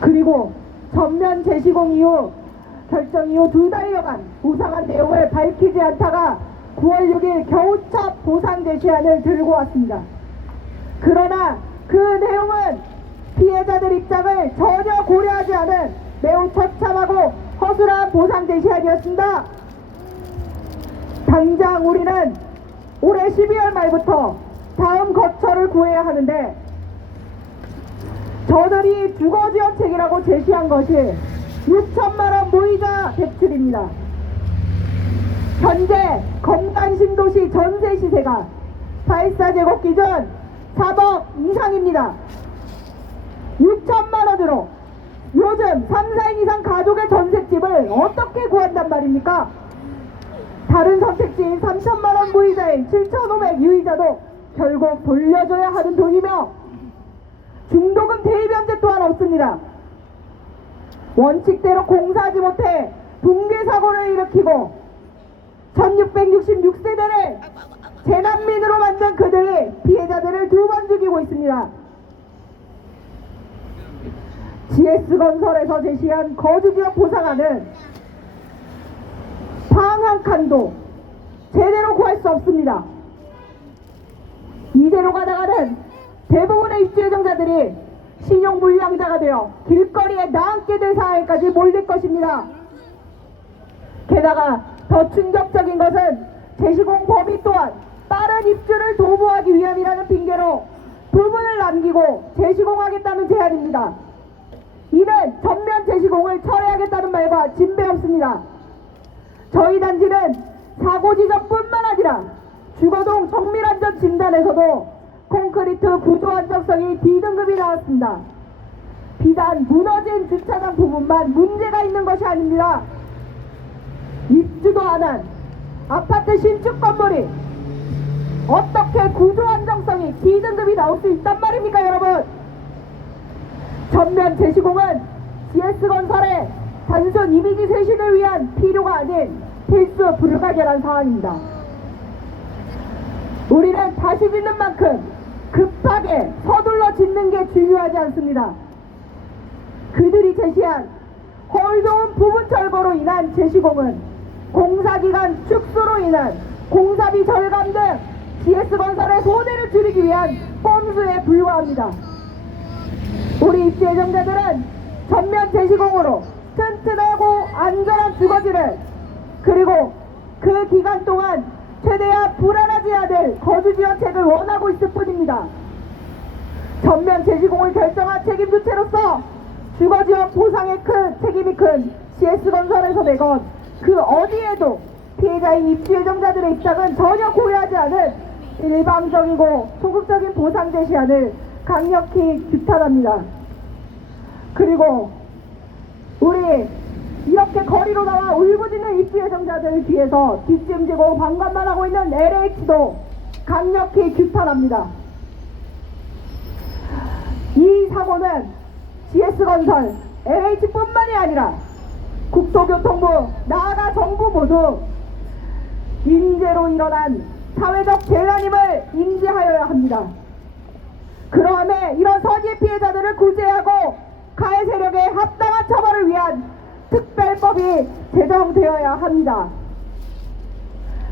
그리고 전면 재시공 이후 결정 이후 2달여간 보상한 내용을 밝히지 않다가 9월 6일 겨우첫 보상 제시안을 들고 왔습니다. 그러나 그 내용은 피해자들 입장을 전혀 고려하지 않은 매우 처참하고 허술한 보상 제시안이었습니다. 당장 우리는 올해 12월 말부터 다음 거처를 구해야 하는데 저들이 주거지원책이라고 제시한 것이 6천만원 무이자 대출입니다. 현재 검단 신도시 전세 시세가 84제곱 기준 4억 이상입니다. 6천만원으로 요즘 3, 4인 이상 가족의 전셋집을 어떻게 구한단 말입니까? 다른 선택지인 3천만원 무이자인 7,500 유이자도 결국 돌려줘야 하는 돈이며 중도금 대입 현재 또한 없습니다. 원칙대로 공사하지 못해 붕괴 사고를 일으키고 1666세대를 재난민으로 만든 그들이 피해자들을 2번 죽이고 있습니다. GS건설에서 제시한 거주지역 보상안은 방 한 칸도 제대로 구할 수 없습니다. 이대로 가다가는 대부분의 입주예정자들이 신용불량자가 되어 길거리에 나앉게 될 상황까지 몰릴 것입니다. 게다가 더 충격적인 것은 재시공 범위 또한 빠른 입주를 도모하기 위함이라는 핑계로 부분을 남기고 재시공하겠다는 제안입니다. 이는 전면 재시공을 철회하겠다는 말과 진배 없습니다. 저희 단지는 사고 지점뿐만 아니라 주거동 정밀안전 진단에서도 콘크리트 구조 안정성이 D등급이 나왔습니다. 비단 무너진 주차장 부분만 문제가 있는 것이 아닙니다. 입주도 안 한 아파트 신축 건물이 어떻게 구조 안정성이 D등급이 나올 수 있단 말입니까, 여러분? 전면 재시공은 GS건설의 단순 이미지 쇄신을 위한 필요가 아닌 필수 불가결한 상황입니다. 우리는 다시 짓는 만큼 급하게 서둘러 짓는 게 중요하지 않습니다. 그들이 제시한 헐좋은 부분 철거로 인한 재시공은 공사기간 축소로 인한 공사비 절감 등 GS건설의 손해를 줄이기 위한 꼼수에 불과합니다. 우리 입주 예정자들은 전면 재시공으로 튼튼하고 안전한 주거지를, 그리고 그 기간 동안 최대한 불안하지 않을 거주 지원책을 원하고 있을 뿐입니다. 전면 재시공을 결정한 책임 주체로서 주거지원 보상에 책임이 큰 GS건설에서 내건 그 어디에도 피해자인 입주 예정자들의 입장은 전혀 고려하지 않은 일방적이고 소극적인 보상 제시안을 강력히 규탄합니다. 그리고 우리 이렇게 거리로 나와 울부짖는 입주 예정자들 뒤에서 뒷짐지고 방관만 하고 있는 LH도 강력히 규탄합니다. 이 사고는 GS건설, LH뿐만이 아니라 국토교통부, 나아가 정부 모두 인재로 일어난 사회적 재난임을 인지하여야 합니다. 그러함에 이런 선의 피해자들을 구제하고 가해 세력의 합당한 처벌을 위한 특별법이 제정되어야 합니다.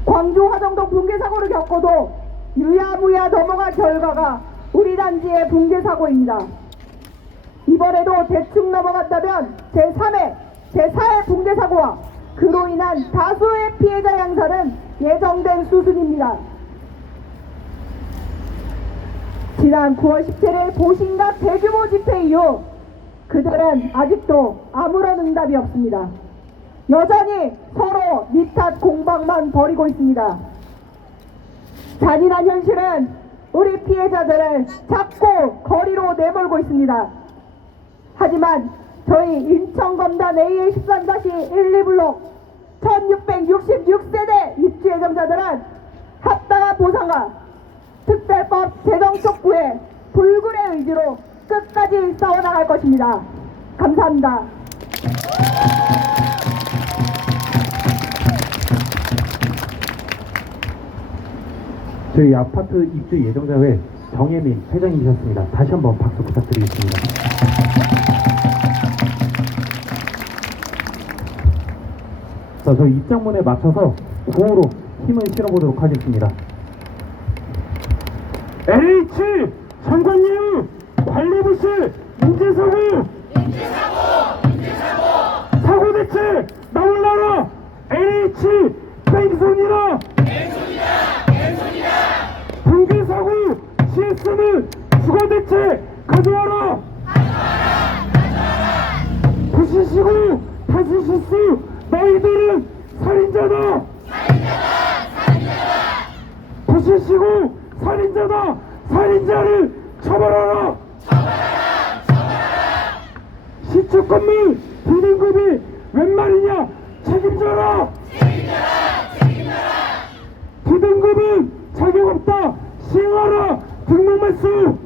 광주 화정동 붕괴 사고를 겪고도 유야무야 넘어간 결과가 우리 단지의 붕괴 사고입니다. 이번에도 대충 넘어갔다면 제3회, 제4회 붕괴 사고와 그로 인한 다수의 피해자 양산은 예정된 수준입니다. 지난 9월 17일 보신각 대규모 집회 이후 그들은 아직도 아무런 응답이 없습니다. 여전히 서로 밑탓 공방만 벌이고 있습니다. 잔인한 현실은 우리 피해자들을 자꾸 거리로 내몰고 있습니다. 하지만 저희 인천검단 AL13-1, 2블록 1666세대 입주 예정자들은 합당한 보상과 특별법 제정 촉구에 불굴의 의지로 끝까지 싸워나갈 것입니다. 감사합니다. 저희 아파트 입주 예정자회 정혜민 회장님이셨습니다. 다시 한번 박수 부탁드리겠습니다. 자, 저희 입장문에 맞춰서 구호로 힘을 실어보도록 하겠습니다. LH 선관예우 관리부실 인재사고 사고 대책 나올라라. LH 뺑소니라. 붕괴사고 CS는 주거대책 가져와라. 부시시고 다시 실수. 너희들은 살인자다. 부시시고 살인자다. 살인자를 처벌하라. 시축 건물 비등급이 웬 말이냐. 책임져라. 비등급은 자격 없다. 시행하라. 등록 말소.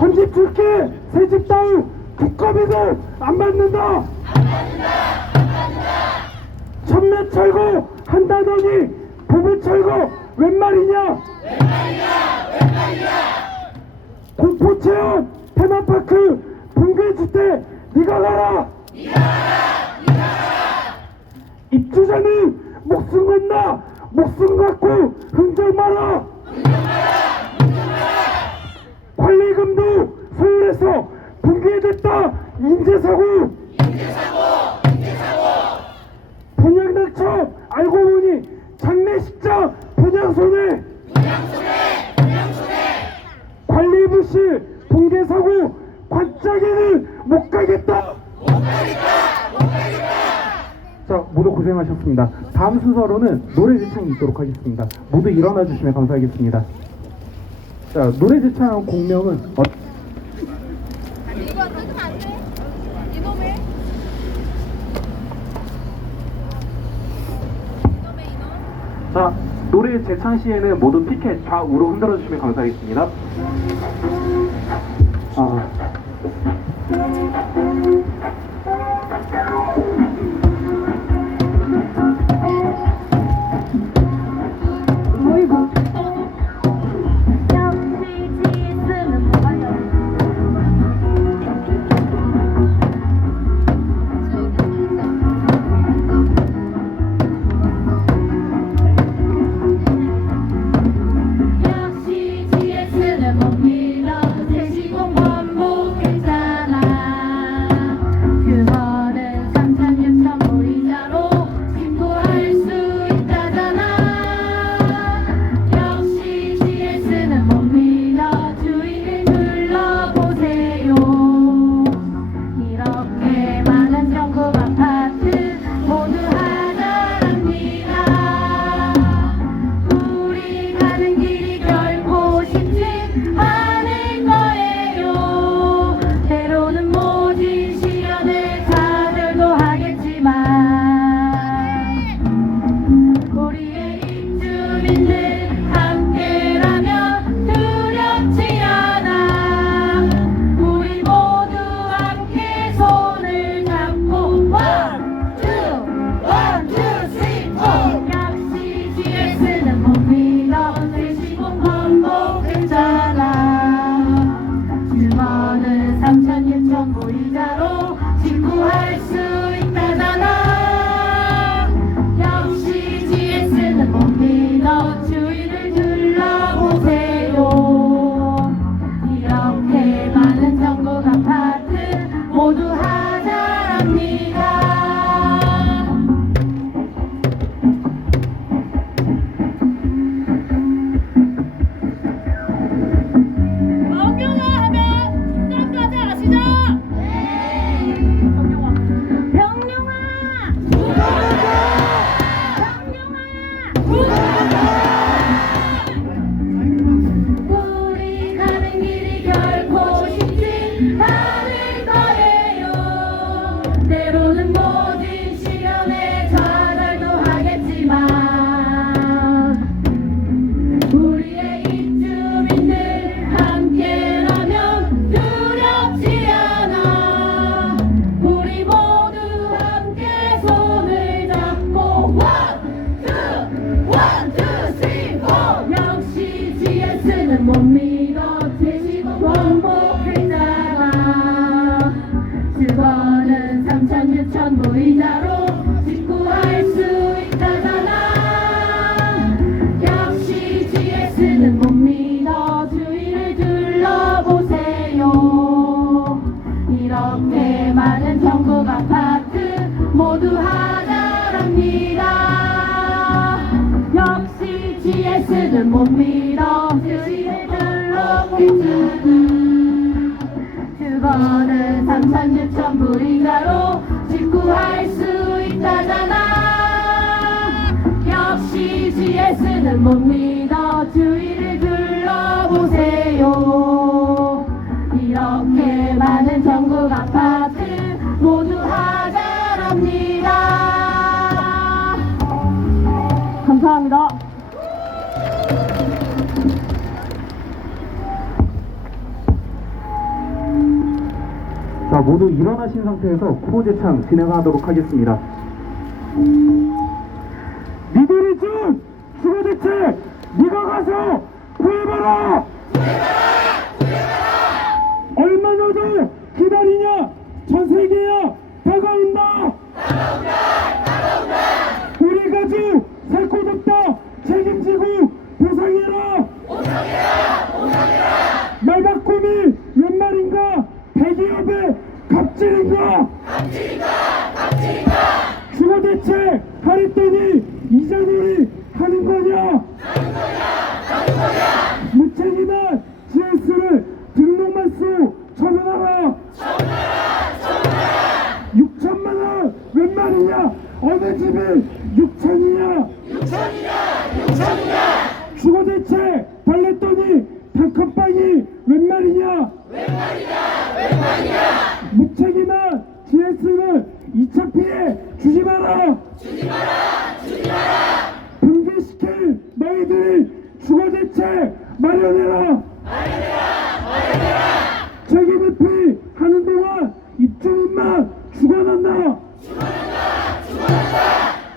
헌집 줄게. 새집 따위 국가비도 안 받는다. 천면 철거 한다더니 부부 철거 웬 말이냐. 공포체험 테마파크 붕괴주택 네가 가라. 입주자는 목숨 건다. 목숨 갖고 흥정 마라. 관리금도 서울에서 붕괴됐다. 인재사고. 분양당첨 알고 보니 장례식장 분양손해. 관리부실 붕괴사고 관짝에는 못 가겠다. 자, 모두 고생하셨습니다. 다음 순서로는 노래 제창이 있도록 하겠습니다. 모두 일어나 주시면 감사하겠습니다. 자, 노래 제창 공명은 이거 뜯으면 안 돼? 이놈의 자, 노래 제창 시에는 모든 피켓 좌우로 흔들어 주시면 감사하겠습니다. GS는 못 믿어 제시공 원복했잖아. 실버는 3천 6천 무이자로 직구할 수 있다잖아. 역시 GS는 못 믿어 주위를 둘러보세요. 이렇게 많은 전국 아파트 모두 하자랍니다. 역시 GS는 못 믿어 주위를 둘러보세요. 그거는 3천 6천 불인가로 직구할 수 있다잖아. 역시 GS는 못 믿어 주위를 둘러보세요. 이렇게 많은 전국 아파트 모두 하자랍니다. 감사합니다. 자, 모두 일어나신 상태에서 구호 제창 진행하도록 하겠습니다. 니들이 준 주거 대책 네가 가서 구해봐라. 얼마나 더 기다리냐? 전 세계야 다가온다. 우리 가족 살 곳 없다. 책임지고 보상해라. 말바꿈이 웬 말인가? 대기업의 갑질인가? 주거대책 하랬더니 이자놀이 하는 거냐? 무책임한 GS를 등록말소 처분하라. 6천만 원 웬 말이냐? 어느 집이 6천이냐? 주거대책 달랬더니 단칸방이 웬 말이냐? 무책임한 GS는 2차 피해 주지 마라. 붕괴시킬 너희들이 주거대책 마련해라. 책임회피 하는 동안 입주민만 죽어난다.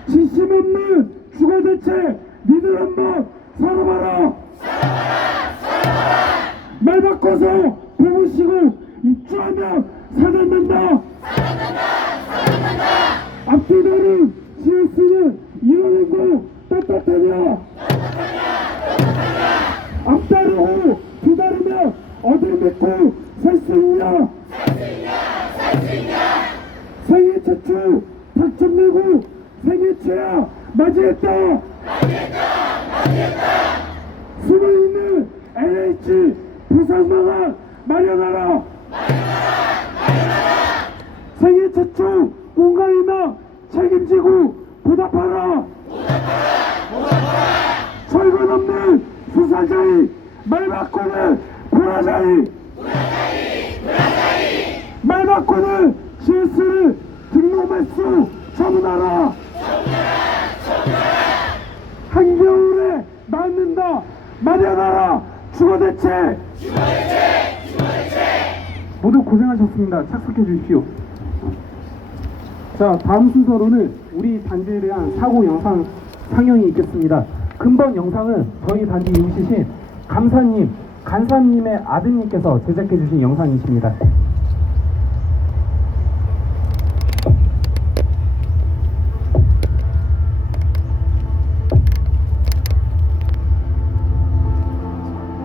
진심 없는 주거대책 니들 한번 살아봐라. 말 바꿔서 보고시고 입주하면 사단난다. 앞뒤다른 GS는 이뤄내고 떳떳하냐? 앞다르고 뒤다르면 어딜 믿고 살 수 있냐? 생애 최초 탁점 내고 생애 최야 맞이했다. 숨어있는 LH 보상방안 마련하라. 생애 최초 공간이나 책임지고 보답하라. 철권 없는 수사자의 말 바꾸는 불화자의 말 바꾸는 GS를 등록말소 처분하라. 한겨울에 낳는다 마련하라. 주거대책. 모두 고생하셨습니다. 착석해 주십시오. 자, 다음 순서로는 우리 단지에 대한 사고 영상 상영이 있겠습니다. 근본 영상은 저희 단지 이웃이신 간사님의 아드님께서 제작해 주신 영상이십니다.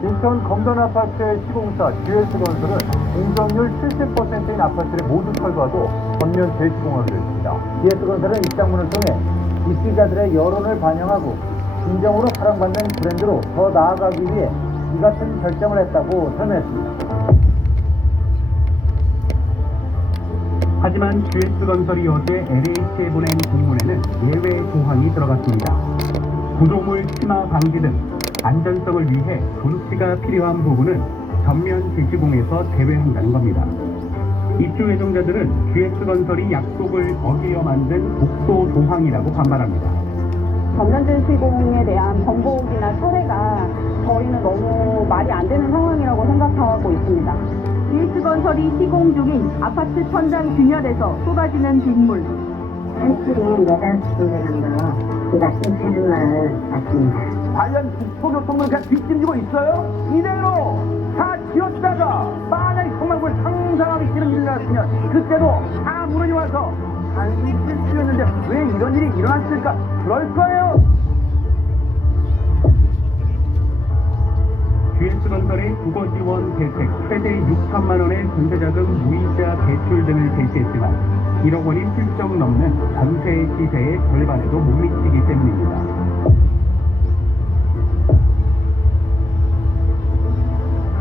인천 검단아파트의 시공사 GS건설은 공정률 70%인 아파트를 모두 철거하고 전면 재시공하기로 했습니다. GS건설은 입장문을 통해 입주자들의 여론을 반영하고 진정으로 사랑받는 브랜드로 더 나아가기 위해 이 같은 결정을 했다고 설명했습니다. 하지만 GS건설이 어제 LH에 보낸 공문에는 예외 조항이 들어갔습니다. 구조물 침하 방지 등 안전성을 위해 조치가 필요한 부분은 전면 재시공에서 제외한다는 겁니다. 입주 예정자들은 GS건설이 약속을 어기어 만든 독소 조항이라고 반발합니다. 전면 재시공에 대한 번복이나 철회가 저희는 너무 말이 안 되는 상황이라고 생각하고 있습니다. GS건설이 시공 중인 아파트 천장 균열에서 쏟아지는 빗물. 한쪽에 매달 수준을 한다고 그 같은 세금을 받습니다. 관련 국토교통부 그냥 뒷짐지고 있어요? 이대로 다 지었다가 만약에 정말 뭘 상상하기 싫은 일이 났으면 그때도 다 무너져 와서 단순히 실수였는데 왜 이런 일이 일어났을까? 그럴 거예요. GS건설의 국어지원 대책 최대 6천만 원의 전세자금 무이자 대출 등을 제시했지만 1억 원이 훌쩍 넘는 전세 시세의 절반에도 못 미치기 때문입니다.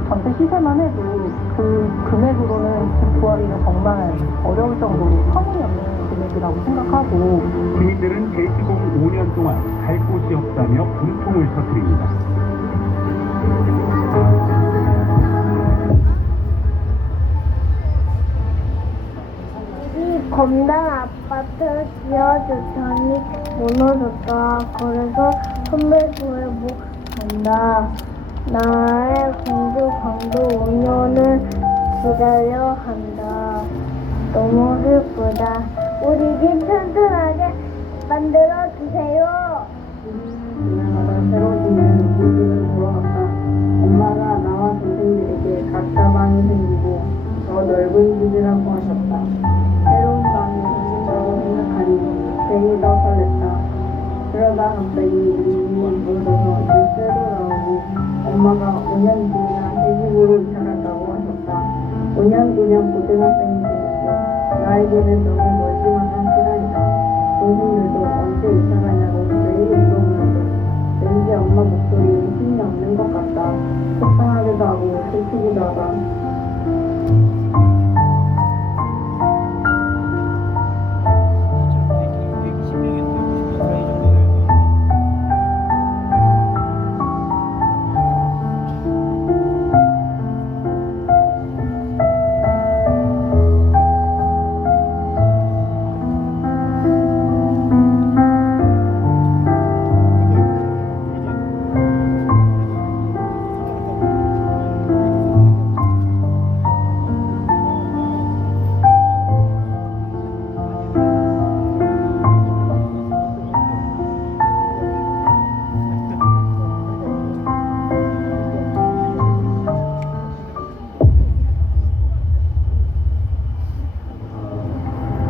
전세 시세만 해도 그 금액으로는 집 구하기가 정말 어려울 정도로 터무니없는 금액이라고 생각하고 주민들은 재시공 5년 동안 갈 곳이 없다며 분통을 터뜨립니다. 이 건당 아파트 지어줬더니 무너졌다. 그래서 선배소에 못 간다. 나의 공주 강도 5년을 기다려 한다. 너무 슬프다. 우리 집 튼튼하게 만들어 주세요. 새로워지는 집으로 돌아갔다. 엄마가 나와 동생들에게 각자 방이 생기고 더 넓은 집이라고 하셨다. 새로운 방이 생긴다고 생각하니 괜히 더 설렜다. 그러다 갑자기 우리 집이 무너져서 뉴스에도 나오고 엄마가 5년 뒤나 새 집으로 이사간다고 하셨다. 5년 뒤면 고등학생이 되겠고 나에게는 너무 멀지만 한 시간이다. 동생들도 언제 이사가냐고 매일 물어보는데 왠지 엄마 목소리에 힘이 없는 것 같다. 속상하기도 하고 슬프기도 하다.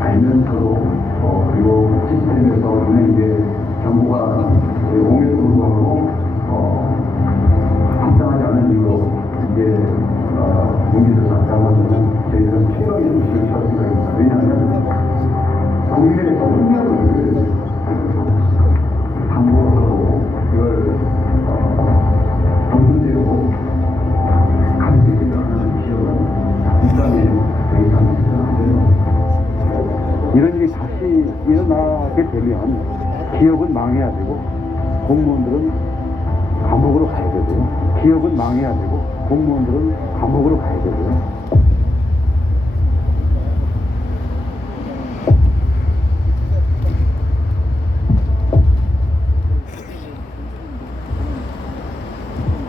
알면서도 그리고 시스템에서는 이제 정부가 옴에도 불구하고 합당하지 않은 이유로 이제 문제를 작성하면 저희가 최악의 조치를 취할 수가 있습니다. 왜냐하면 국민의 능력을 담보로 이걸 정부대로 가르치지 않는 지역은 일단에 더 이상 있어야 안 돼요. 이런 일이 다시 일어나게 되면 기업은 망해야 되고 공무원들은 감옥으로 가야 되고요. 기업은 망해야 되고 공무원들은 감옥으로 가야 되고요.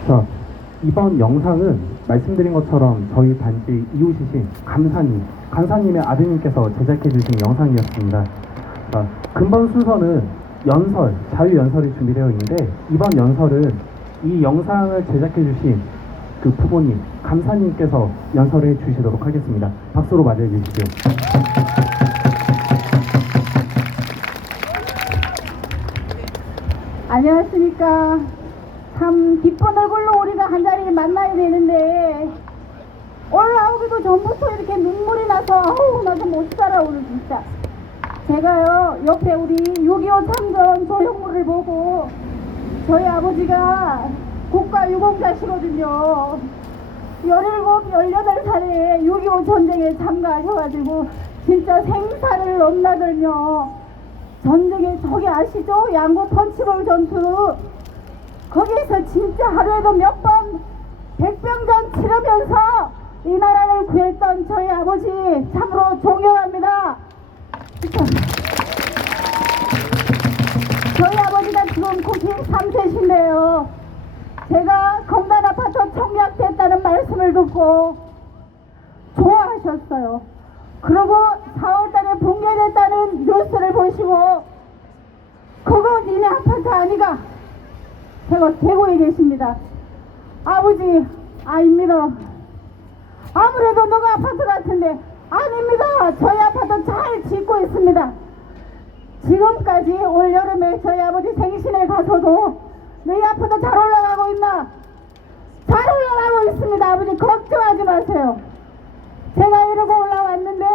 자, 이번 영상은 말씀드린 것처럼 저희 단지 이웃이신 감사님의 아드님께서 제작해주신 영상이었습니다. 자, 금번 순서는 연설, 자유연설이 준비되어 있는데 이번 연설은 이 영상을 제작해주신 그 부모님, 감사님께서 연설해 주시도록 하겠습니다. 박수로 맞이해 주십시오. 안녕하십니까. 참 기쁜 얼굴로 우리가 한 자리에 만나야 되는데 올라오기도 전부터 이렇게 눈물이 나서 아우 나도 못 살아 오늘 진짜. 제가요 옆에 우리 6.25 참전 조형물을 보고 저희 아버지가 국가유공자시거든요. 17, 18살에 6.25 전쟁에 참가하셔가지고 진짜 생사를 넘나들며 전쟁에 저기 아시죠? 양구 펀치볼 전투 거기에서 진짜 하루에도 몇 번 백병전 치르면서 이 나라를 구했던 저희 아버지 참으로 존경합니다. 진짜. 저희 아버지가 지금 93세신데요. 제가 검단 아파트 청약됐다는 말씀을 듣고 좋아하셨어요. 그리고 4월달에 붕괴됐다는 뉴스를 보시고 그거 니네 아파트 아니가? 되고에 계십니다. 아버지, 아닙니다. 아무래도 너가 아파트 같은데 아닙니다. 저희 아파트 잘 짓고 있습니다. 지금까지 올 여름에 저희 아버지 생신에 가서도 너희 아파트 잘 올라가고 있나? 잘 올라가고 있습니다. 아버지 걱정하지 마세요. 제가 이러고 올라왔는데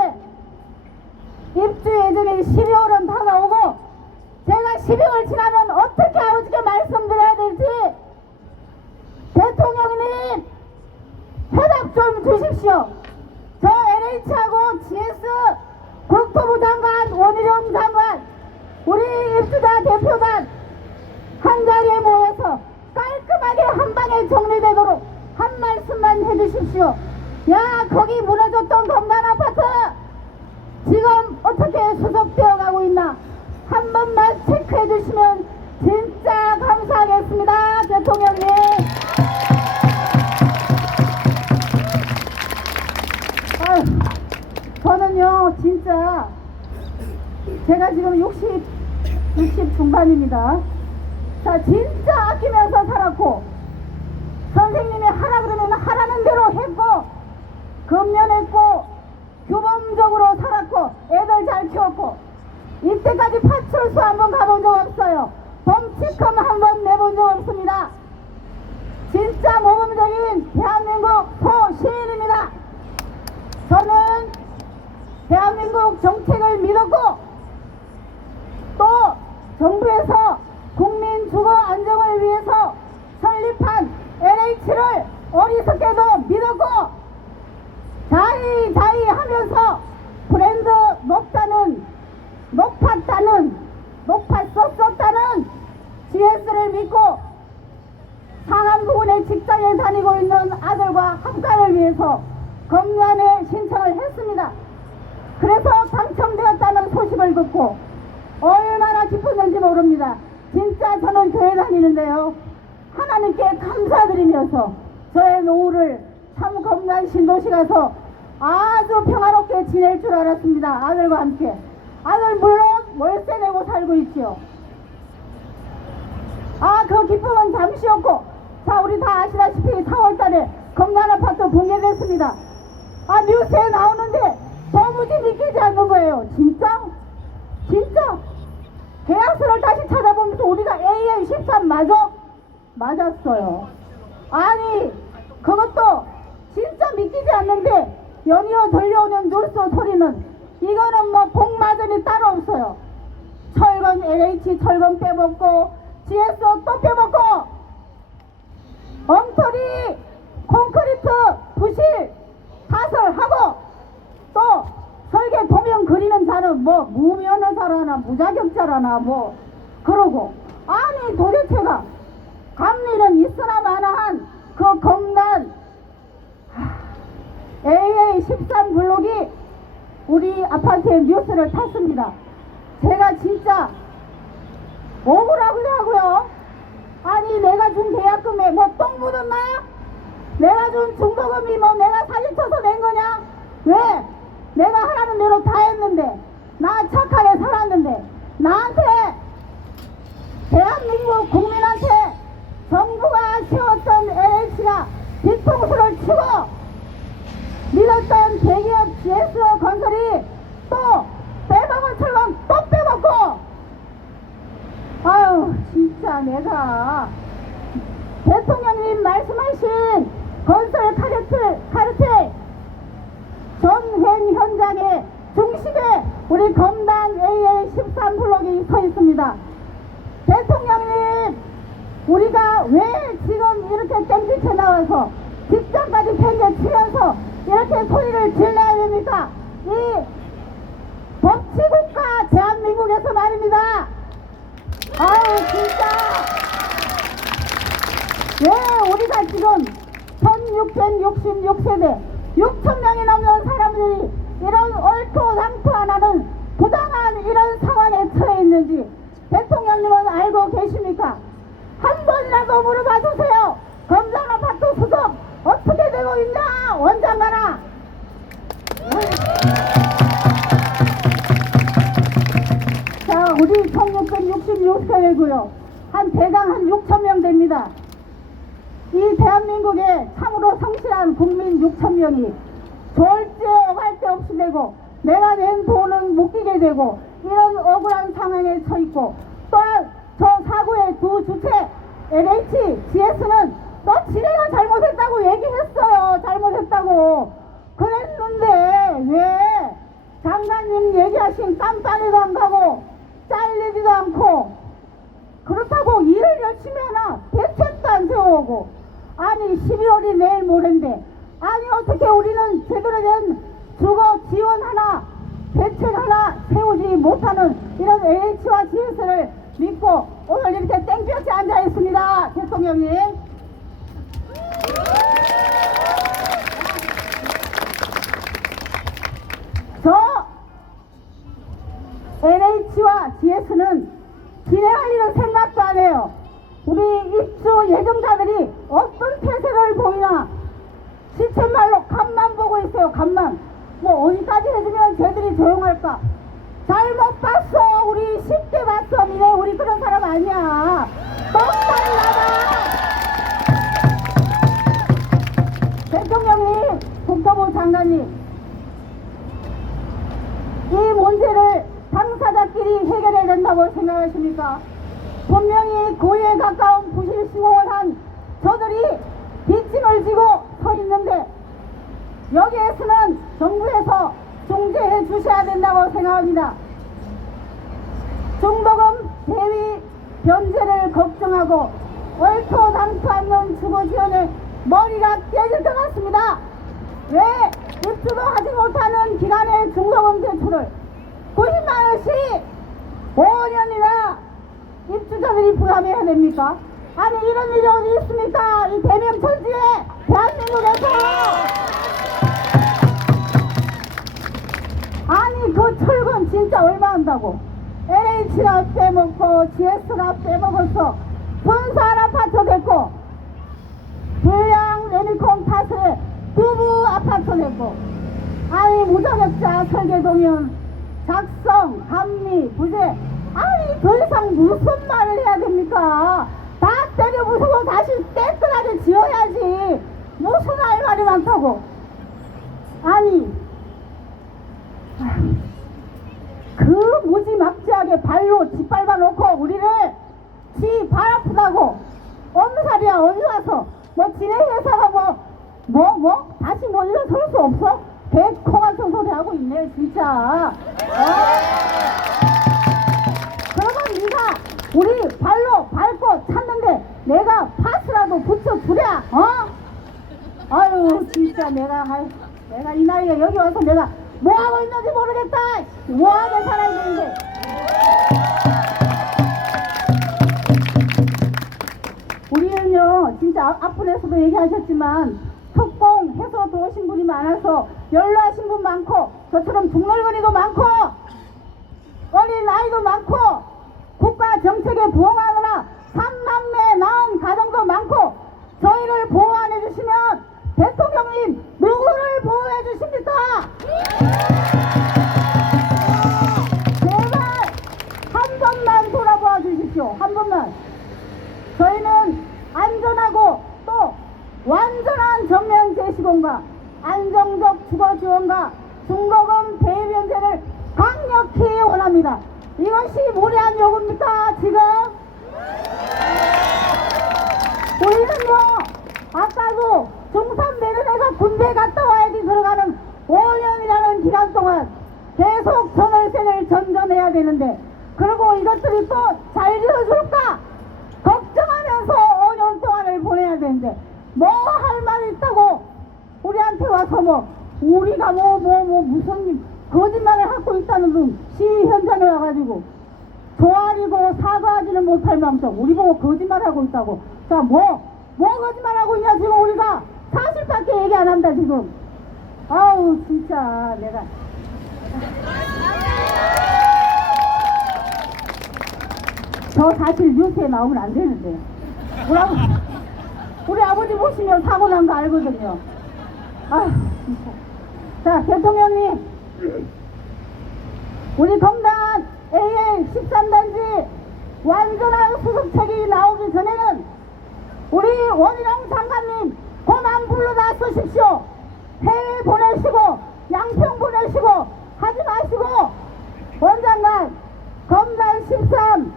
입주 예정일 12월은 다가오고 제가 12월 지나면 어떻게 아버지께 말씀드려야 될지 대통령님 협약 좀 주십시오. 저 LH하고 GS 국토부 장관, 원희룡 장관, 우리 입주자 대표단 한 자리에 모여서 깔끔하게 한 방에 정리되도록 한 말씀만 해주십시오. 야, 거기 무너졌던 검단 아파트 지금 어떻게 수습되어 가고 있나 한 번만 체크해 주시면 진짜 감사하겠습니다. 대통령님. 아유, 저는요 진짜 제가 지금 60 중반입니다. 자, 진짜 아끼면서 살았고 선생님이 하라 그러면 하라는 대로 했고 근면했고 규범적으로 살았고 애들 잘 키웠고 이때까지 파출소 한번 가본 적 없어요. 범칙금 한번 내본 적 없습니다. 진짜 모범적인 대한민국 소시민입니다. 저는 대한민국 정책을 믿었고 또 정부에서 국민 주거 안정을 위해서 설립한 LH를 어리석게도 믿었고 자의 하면서 브랜드 높았었다는 GS를 믿고 상암 부근의 직장에 다니고 있는 아들과 합가를 위해서 검란에 신청을 했습니다. 그래서 당첨되었다는 소식을 듣고 얼마나 기뻤는지 모릅니다. 진짜 저는 교회 다니는데요. 하나님께 감사드리면서 저의 노후를 참 건강 신도시 가서 아주 평화롭게 지낼 줄 알았습니다. 아들과 함께. 아들 물론 월세 내고 살고 있지요. 그 기쁨은 잠시였고 자, 우리 다 아시다시피 4월달에 검단 아파트 붕괴됐습니다. 뉴스에 나오는데 도무지 믿기지 않는 거예요. 진짜? 계약서를 다시 찾아보면서 우리가 AA13 맞았어요. 아니 그것도 진짜 믿기지 않는데 연이어 들려오는 뉴스 소리는 이거는 뭐 복마전이 따로 없어요. 철근 LH 철근 빼먹고 GS 또 빼먹고 엉터리 콘크리트 부실 타설하고 또 설계 도면 그리는 자는 뭐 무면허자라나 무자격자라나 뭐 그러고 아니 도대체가 감리는 있으나 마나한 그 검단 AA13 블록이 우리 아파트에 뉴스를 탔습니다. 제가 진짜 억울하고요. 아니 내가 준 계약금에 뭐 똥 묻었나요? 내가 준 중도금이 뭐 내가 사기쳐서 낸 거냐? 왜? 내가 하라는 대로 다 했는데 나 착하게 살았는데 나한테 대한민국 국민한테 정부가 세웠던 LH가 뒤통수를 치고 믿었던 대기업 GS 건설이 또 빼먹을 철럼 또 빼먹고 아유 진짜 내가 대통령님 말씀하신 건설 카르텔 전횡 현장의 중심에 우리 검단 AA13 블록이 서 있습니다. 대통령님 우리가 왜 지금 이렇게 땡볕에 나와서 직장까지 팽개치면서 이렇게 소리를 질러야 됩니까? 이 법치국가 대한민국에서 말입니다. 아유 진짜 왜 우리가 지금 1666세대 6,000명이 넘는 사람들이 이런 얼토당토 안 하는 부당한 이런 상황에 처해 있는지 대통령님은 알고 계십니까? 한 번이라도 물어봐 주세요. 검단 아파트 수습 어떻게 되고 있냐? 원장관아. 자, 우리 1666세대고요. 한 대강 한 6천 명 됩니다. 이 대한민국에 참으로 성실한 국민 6천 명이 졸지할 데 없이 되고 내가 낸 돈은 못 끼게 되고 이런 억울한 상황에 처있고 또한 저 사고의 두 주체 LH, GS는 너 지네가 잘못했다고 얘기했어요. 잘못했다고. 그랬는데 왜 장관님 얘기하신 깜빡이도 안 가고 잘리지도 않고 그렇다고 일을 열심히 하나 대책도 안 세워오고 아니 12월이 내일 모레인데 아니 어떻게 우리는 제대로 된 주거 지원 하나 대책 하나 세우지 못하는 이런 LH와 GS를 믿고 오늘 이렇게 땡볕에 앉아 있습니다. 대통령님. 저 LH와 GS는 진행할 일은 생각도 안 해요. 우리 입주 예정자들이 어떤 태세를 보이나 시쳇말로 간만 보고 있어요. 간만. 뭐 어디까지 해주면 쟤들이 조용할까? 잘못 봤어. 우리 쉽게 봤어. 니네 우리 그런 사람 아니야. 똑바로 나가. 대통령님, 국토부 장관님, 이 문제를 당사자끼리 해결해야 된다고 생각하십니까? 분명히 고의에 가까운 부실 시공을 한 저들이 뒷짐을 지고 서 있는데 여기에서는 정부에서 중재해 주셔야 된다고 생각합니다. 중도금 대위 변제를 걱정하고 얼토당토 않는 주거지원에 머리가 깨질 것 같습니다. 왜 입주도 하지 못하는 기간의 중도금 대출을 90만원씩 5년이나 입주자들이 부담해야 됩니까? 아니 이런 일이 어디 있습니까? 이 대명천지에 대한민국에서 아니 그 철근 진짜 얼마 한다고 LH가 빼먹고 GS가 빼먹어서 분산 아파트 됐고 불량 레미콘 탓에 두부 아파트 됐고 아니 무자격자 설계도면 작성, 감리, 부재 아니 더 이상 무슨 말을 해야 됩니까? 다 때려 부수고 다시 깨끗하게 지어야지 무슨 할 말이 많다고. 아니 그 무지막지하게 발로 짓밟아 놓고 우리를 지 발 아프다고 엄살이야. 어디 와서 뭐 지네 회사가 뭐 다시 뭐 일어설 수 없어? 개코 같은 소리 하고 있네 진짜. 그러면 네가 우리 발로 밟고 찾는데 내가 파스라도 붙여주랴. 아유 진짜 내가 이 나이에 여기 와서 내가 뭐하고 있는지 모르겠다. 뭐하게 살아야 되는데. 우리는요 진짜 앞분에서도 얘기하셨지만 특공해서 들어오신 분이 많아서 연로하신 분 많고 저처럼 중늙은이도 많고 어린 아이도 많고 국가 정책에 부응하느라 3남매 낳은 가정도 많고 저희를 보호 안 해주시면 대통령님 누구를 보호해 주십니까? 제발 한 번만 돌아봐 주십시오. 한 번만. 저희는 안전하고 또 완전한 전면 재시공과 안정적 주거 지원과 중도금 대위 변제를 강력히 원합니다. 이것이 무리한 요구입니까 지금? 우리는요 아까도 중3 되는 애가 군대 갔다 와야지 들어가는 5년이라는 기간 동안 계속 전월세를 전전해야 되는데 그리고 이것들이 또 잘 지어줄까 걱정하면서 5년 동안을 보내야 되는데 뭐 할 말 있다고 우리한테 와서 뭐 우리가 무슨 거짓말을 하고 있다는 둥 시위 현장에 와가지고 조아리고 사과하지는 못할 망정 우리 보고 거짓말하고 있다고. 자 뭐 거짓말하고 있냐 지금 우리가 사실밖에 얘기 안 한다 지금. 아우 진짜 내가 저 사실 뉴스에 나오면 안 되는데 우리 아버지 보시면 사고 난 거 알거든요. 아 진짜. 자 대통령님 우리 검단 AL 13단지 완전한 수습책이 나오기 전에는 우리 원희룡 장관님 그만 불러다 쓰십시오. 해외 보내시고 양평 보내시고 하지 마시고 원장관 검단 13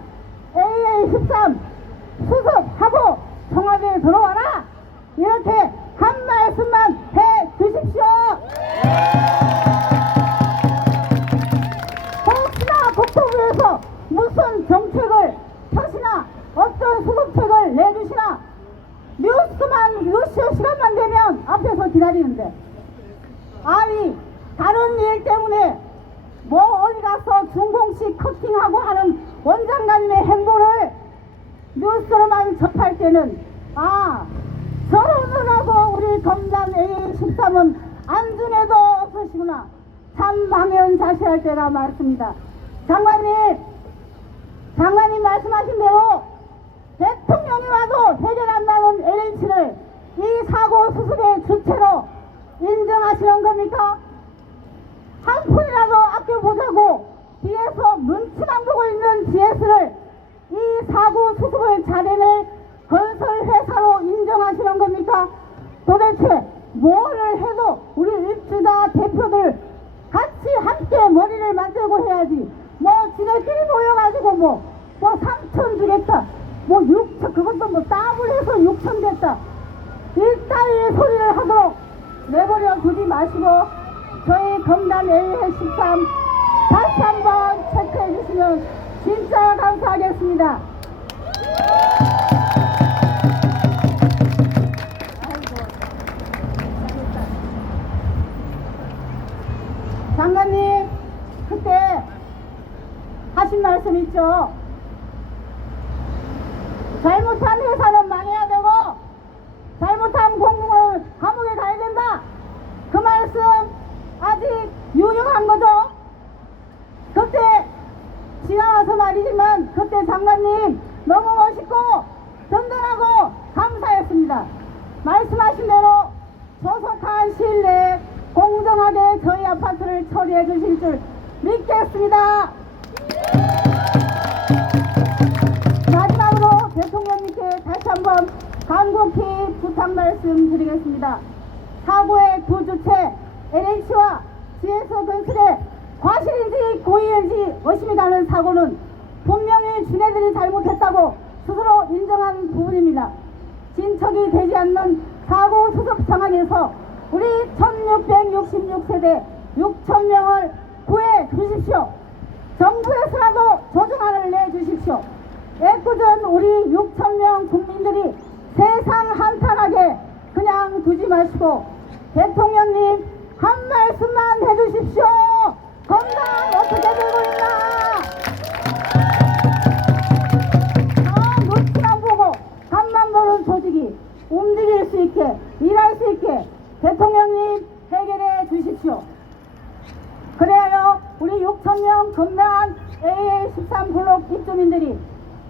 AA 13 수습하고 청와대에 들어와라 이렇게 한 말씀만 해 주십시오. 혹시나 국토부에서 무슨 정책을 펴시나 어떤 수습책을 내주시나 뉴스 시간만 되면 앞에서 기다리는데 아니 다른 일 때문에 뭐 어디 가서 중공식 커팅하고 하는 원장관님의 행보를 뉴스로만 접할 때는 아 저러는 하고 우리 검단 A13은 안중에도 없으시구나 참 망연자실할 때가 많습니다. 장관님 말씀하신 대로 대통령이 와도 해결 안 나는 LH를 이 사고 수습의 주체로 인정하시는 겁니까? 한 푼이라도 아껴보자고 뒤에서 눈치만 보고 있는 GS를 이 사고 수습을 잘해낼 건설회사로 인정하시는 겁니까? 도대체 뭐를 해도 우리 입주자 대표들 같이 함께 머리를 맞대고 해야지 뭐 지네끼리 모여가지고 뭐 3천 주겠다 뭐 6천 그것도 뭐 땀을 해서 6천 겠다 이따위 소리를 하도록 내버려 두지 마시고 저희 검단 A13 다시 한번 체크해 주시면 진짜 감사하겠습니다. 장관님 그때 하신 말씀 있죠. 잘못한 회사는 망해야 되고 잘못한 공무원은 감옥에 가야 된다. 그 말씀 아직 유효한 거죠. 그때 지나와서 말이지만 그때 장관님 너무 멋있고 든든하고 감사했습니다. 말씀하신 대로 조속한 시일 내에 공정하게 저희 아파트를 처리해 주실 줄 믿겠습니다. 마지막으로 대통령님께 다시 한번 간곡히 부탁 말씀드리겠습니다. 사고의 두 주체 LH와 GS 건설의 과실인지 고의인지 의심이 가는 사고는 분명히 지네들이 잘못했다고 스스로 인정한 부분입니다. 진척이 되지 않는 사고 수습 상황에서 우리 1666세대 6,000명을 구해 주십시오. 정부에서라도 조정안을 내주십시오. 애꿎은 우리 6,000명 국민들이 세상 한탄하게 그냥 두지 마시고 대통령님 한 말씀만 해주십시오. 건강 어떻게 되고 있나? 눈치만 보고 간만 보는 조직이 움직일 수 있게 일할 수 있게 대통령님 해결해 주십시오. 그래야요 우리 6,000명 검단 AA13 블록 입주민들이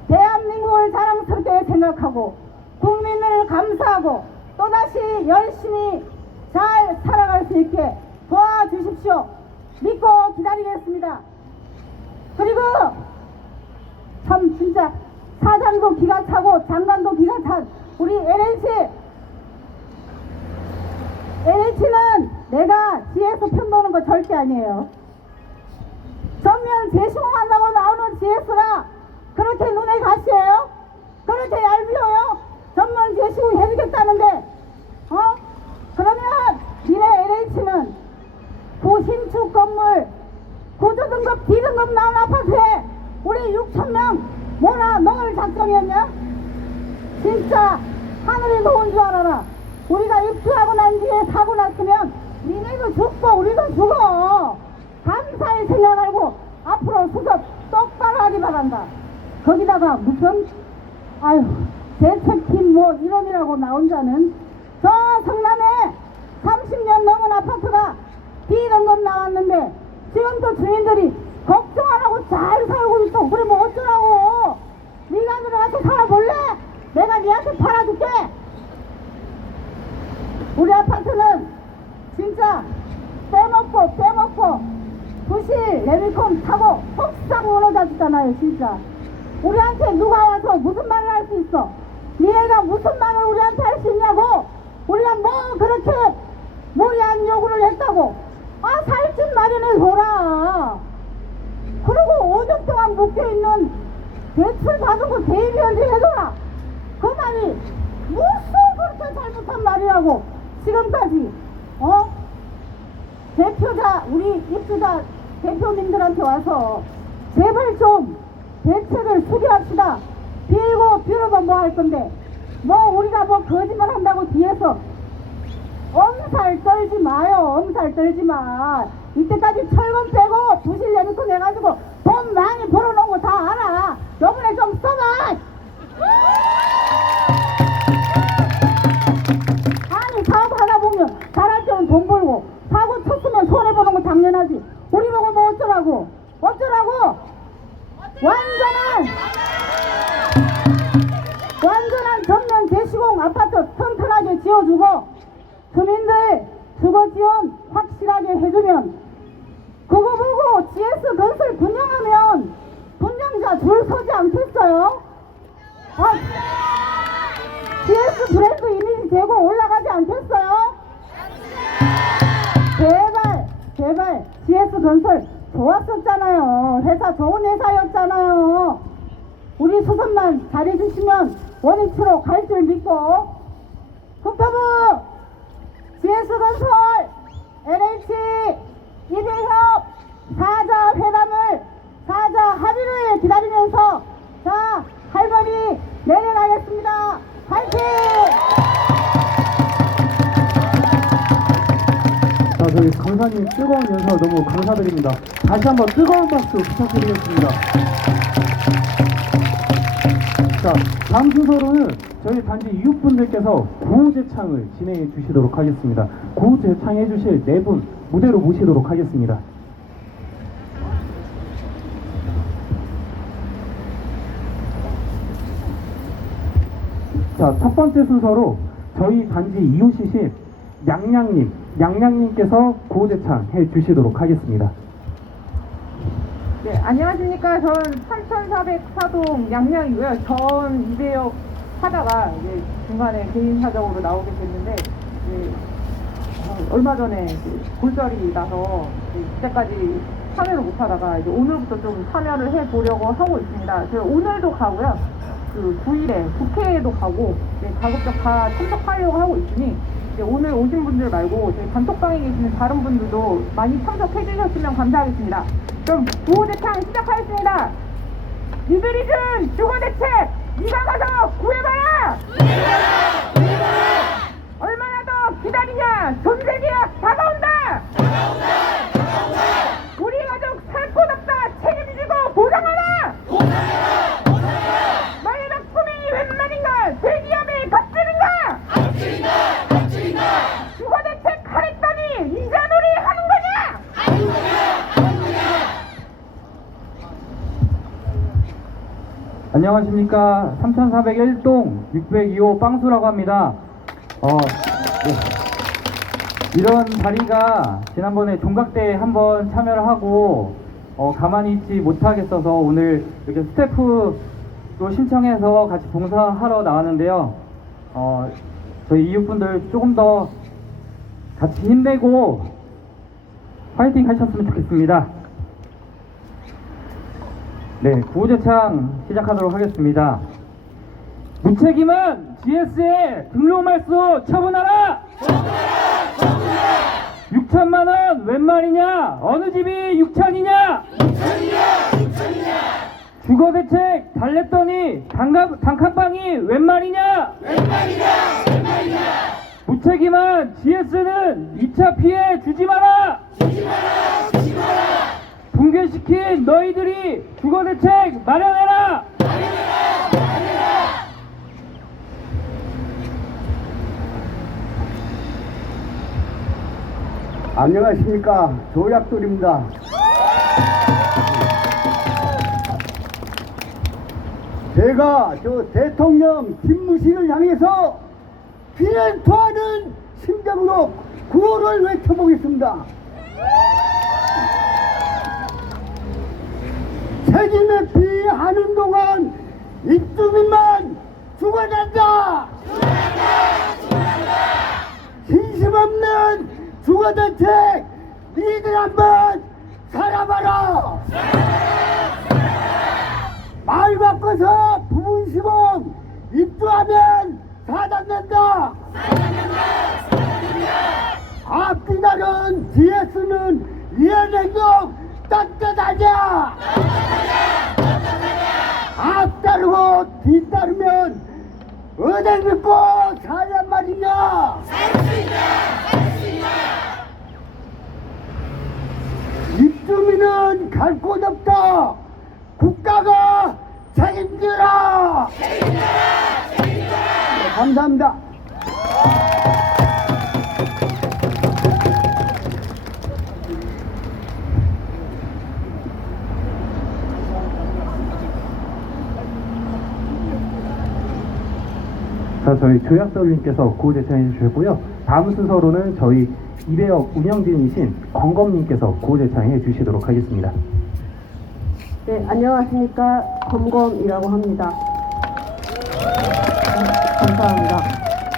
대한민국을 자랑스럽게 생각하고 국민을 감사하고 또다시 열심히 잘 살아갈 수 있게 도와주십시오. 믿고 기다리겠습니다. 그리고 참 진짜 사장도 기가 차고 장관도 기가 찬 우리 LH는 내가 GS 편도는 거 절대 아니에요. 전면 재시공한다고 나오는 GS가 그렇게 눈에 가시예요? 그렇게 얄미워요? 전면 재시공 해주겠다는데 그러면 니네 LH는 고신축 건물 구조등급 D등급 나온 아파트에 우리 6,000명 뭐나 넣을 작정이었냐? 진짜 하늘이 놓은 줄 알아라. 우리가 입주하고 난 뒤에 사고 났으면 니네도 죽고 우리도 죽어. 감사히 생각하고 앞으로 수습 똑바로 하기 바란다. 거기다가 무슨 대책팀 뭐 이론이라고 나온 자는 저 성남에 30년 넘은 아파트가 D등급 나왔는데 지금도 주민들이 걱정 안 하고 잘 살고 있어. 그래 뭐 어쩌라고. 네가 들어가서 살아볼래? 내가 니한테 팔아줄게. 우리 아파트는 진짜 빼먹고 부실 레미콘 타고 폭삭 무너졌잖아요. 진짜 우리한테 누가 와서 무슨 말을 할 수 있어? 니네가 무슨 말을 우리한테 할 수 있냐고? 우리가 뭐 그렇게 무리한 요구를 했다고? 아, 살집 마련해줘라. 그리고 5년 동안 묶여있는 대출 받은 거 대비연지 해줘라. 그 말이 무슨 그렇게 잘못한 말이라고 지금까지 대표자 우리 입주자 대표님들한테 와서 제발 좀 대책을 수립합시다. 빌고 빌어도 뭐 할 건데 뭐 우리가 뭐 거짓말 한다고 뒤에서 엄살 떨지 마요. 엄살 떨지 마. 이때까지 철근 빼고 부실 연금 해가지고 돈 많이 벌어놓은 거 다 알아. 요번에 좀 써봐. 아니 사업 하다 보면 잘할 때는 돈 벌고 사고 쳤으면 손해보는 거 당연하지. 우리 보고 뭐 어쩌라고. 완전한 전면 재시공 아파트 튼튼하게 지어주고 주민들 주거 지원 확실하게 해주면 그거 보고 GS 건설 분양하면 분양자 줄 서지 않겠어요? GS 브랜드 이미지 제고 올라가지 않겠어요? 제발 GS 건설 좋았었잖아요. 회사 좋은 회사였잖아요. 우리 수선만 잘해주시면 원위치로 갈 줄 믿고 국토부 GS건설 LH 이대협 사자 회담을 사자 합의를 기다리면서 자 할머니 내려가겠습니다. 파이팅! 자, 저희 강사님 뜨거운 연설 너무 감사드립니다. 다시 한번 뜨거운 박수 부탁드리겠습니다. 자, 다음 순서로는 저희 단지 이웃분들께서 구호제창을 진행해 주시도록 하겠습니다. 구호제창해 주실 4분 무대로 모시도록 하겠습니다. 자, 첫 번째 순서로 저희 단지 이웃이신 양양님께서 구호제창 해 주시도록 하겠습니다. 네, 안녕하십니까. 저는 3404동 양양이고요. 전 이대역 하다가 이제 중간에 개인 사정으로 나오게 됐는데 이제 얼마 전에 골절이 나서 그때까지 참여를 못 하다가 이제 오늘부터 좀 참여를 해 보려고 하고 있습니다. 제가 오늘도 가고요. 그 9일에 국회에도 가고 가급적 다 참석하려고 하고 있으니 오늘 오신 분들 말고 저희 단톡방에 계시는 다른 분들도 많이 참석해 주셨으면 감사하겠습니다. 그럼 구호대창 시작하겠습니다. 니들이 준 주거대책 네가 가서 구해봐라. 얼마나 더 기다리냐. 전세계약 다가온다. 우리 가족 살 곳 없다. 책임지고 보상하라. 마지막 꿈이 웬 말인가. 대기업에 갑질인가. 주거대책 하랬더니 이자놀이 하는 거냐. 안녕하십니까. 3401동 602호 빵수라고 합니다. 네. 이런 자리가 지난번에 종각대에 한번 참여를 하고 가만히 있지 못하겠어서 오늘 이렇게 스태프로 신청해서 같이 봉사하러 나왔는데요. 저희 이웃분들 조금 더 같이 힘내고 파이팅 하셨으면 좋겠습니다. 네, 구호제창 시작하도록 하겠습니다. 무책임한 GS의 등록말소 처분하라! 6천만원 웬 말이냐? 어느 집이 6천이냐? 주거대책 달랬더니 단칸방이 웬 말이냐? 무책임한 GS는 2차 피해 주지 마라! 붕괴시킨 너희들이 주거대책 마련해라! 안녕하십니까. 조약돌입니다. 제가 저 대통령 집무실을 향해서 비를 토하는 심정으로 구호를 외쳐보겠습니다. 책임에 피하는 동안 입주민만 죽어간다. 진심 없는 주거대책 니들 한번 살아봐라. 말 바꿔서 부분 시공 입주하면 사단된다. 앞뒤다른 GS는 이런 행동 떳떳하냐. 앞따르고 뒤따르면 어딜 믿고 살란 말이냐. 입주민은 갈 곳 없다. 국가가 책임져라. 네, 감사합니다. 자, 저희 조약돌님께서 구호 제창해 주셨고요. 다음 순서로는 저희 이배역 운영진이신 검검님께서 구호 제창해 주시도록 하겠습니다. 네, 안녕하십니까. 검검이라고 합니다. 감사합니다.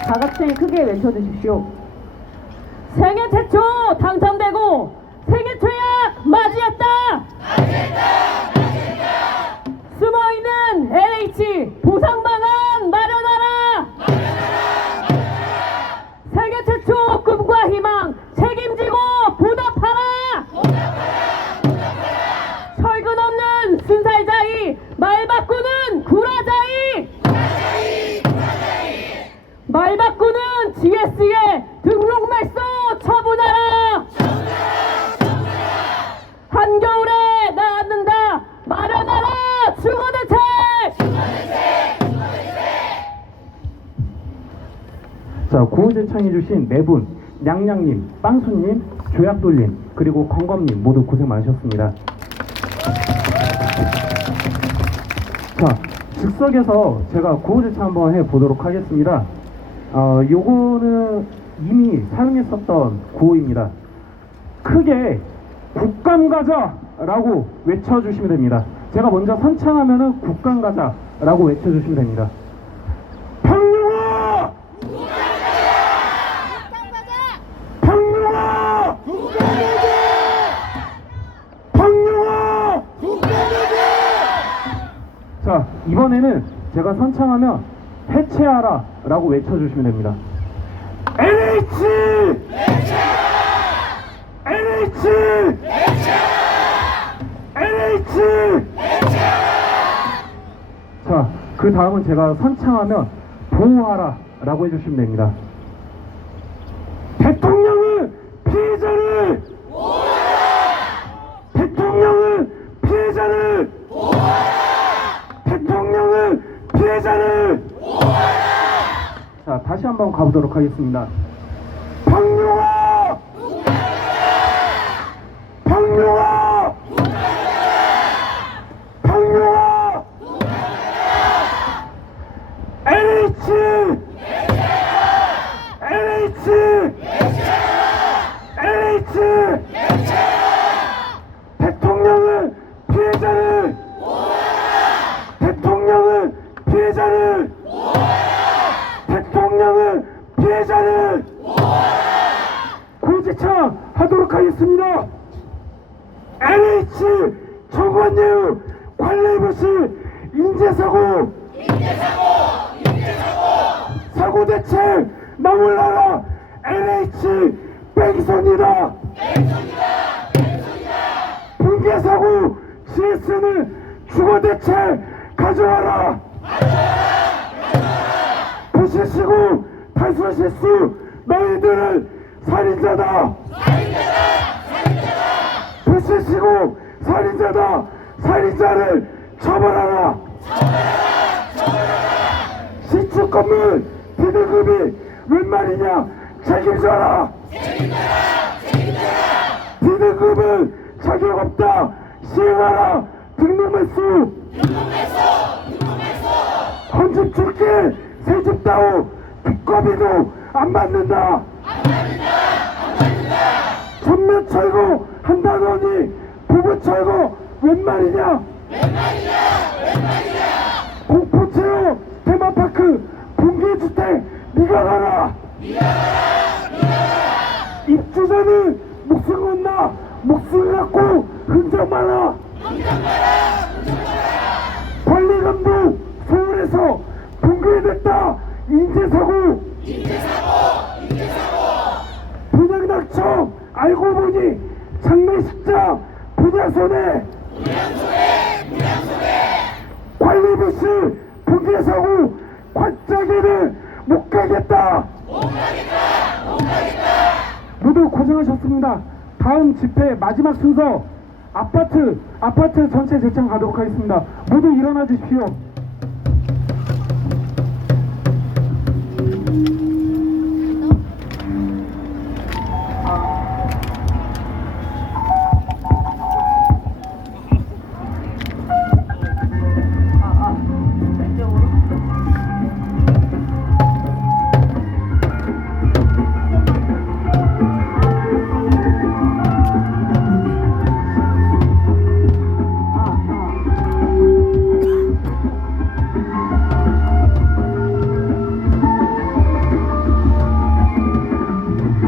다 같이 크게 외쳐주십시오. 생애 최초 당첨되고 생애 최악 맞이했다. 숨어있는 LH 보상방안 마련하라. 생애 최초 꿈과 희망 책임지고 보답하라. 철근 없는 순살자이 말 바꾸는 구라자이 말 바꾸는 GS에 등록 말소 처분하라. 한겨울에 나왔는다 마련하라 주거대책. 자, 구호 제창해 주신 네 분, 냥냥님, 빵수님, 조약돌님, 그리고 검검님 모두 고생 많으셨습니다. 자, 즉석에서 제가 구호 제창 한번 해보도록 하겠습니다. 요거는 이미 사용했었던 구호입니다. 크게 국감 가자라고 외쳐주시면 됩니다. 제가 먼저 선창하면은 국감 가자라고 외쳐주시면 됩니다. 박용화! 박용화! 박용화! 자, 이번에는 제가 선창하면 해체하라 라고 외쳐주시면 됩니다. NH! NH! NH! 자, 그 다음은 제가 선창하면 보호하라 라고 해주시면 됩니다. 대통령은 피해자를 대통령은 피해자를 대통령은 피해자를 자, 다시 한번 가보도록 하겠습니다. 박용화! 박용화! 박용화! NH! NH! NH! 대통령은 피해자를 대통령은 피해자를 대통령은 피해자를 구제창 하도록 하겠습니다. NH 청관예우 관례부실 인재사고 사고대책 나몰라라. NH 백선이다. 붕괴사고 GS는 주거대책 가져와라. 부실시고 탈수실수 너희들은 살인자다. 부실시고 살인자다. 살인자를 처벌하라. 시축 건물 비등급이 웬 말이냐. 책임져라. 비등급은 자격 없다. 시행하라. 등록매수. 헌집 줄게. 새집 따오 국가비도 안 받는다. 전면 철거 한다더니 부부 철거 웬 말이냐. 공포체험 테마파크 붕괴주택 네가 가라. 입주자는 목숨 건나 목숨 갖고 흔적 많아. 관리감독 서울에서 붕괴됐다. 인재사고. 분양당첨 알고 보니 장례식장 분양손해. 관리부실 붕괴사고. 관짝에는 못 가겠다. 모두 고생하셨습니다. 다음 집회 마지막 순서 아파트 전체 재창 가도록 하겠습니다. 모두 일어나 주십시오.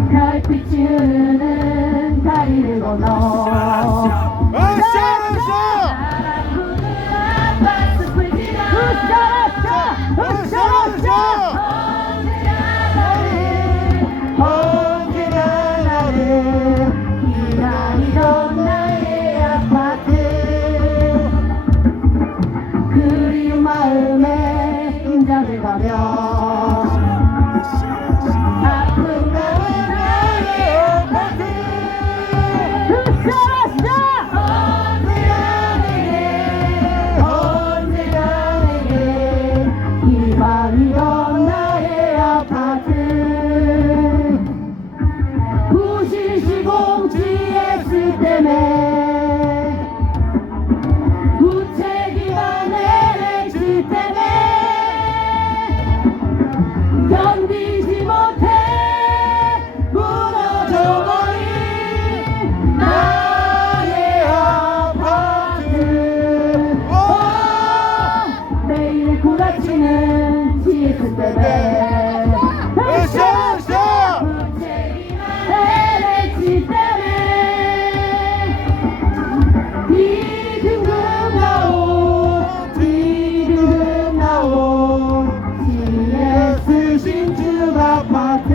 별빛이 흐르는 다리를 건너 언제나 나를 기다리던 나의 아파트 그리운 마음에 인장을 가며 희망이던 나의 아파트 부실시공 GS 때문에 무책임한 LH 때문에 견디지 못해 무너져버린 나의 아파트 매일 구라치는 GS 때문에 무책임한 LH 때문에 비등급 나온 GS 신축 아파트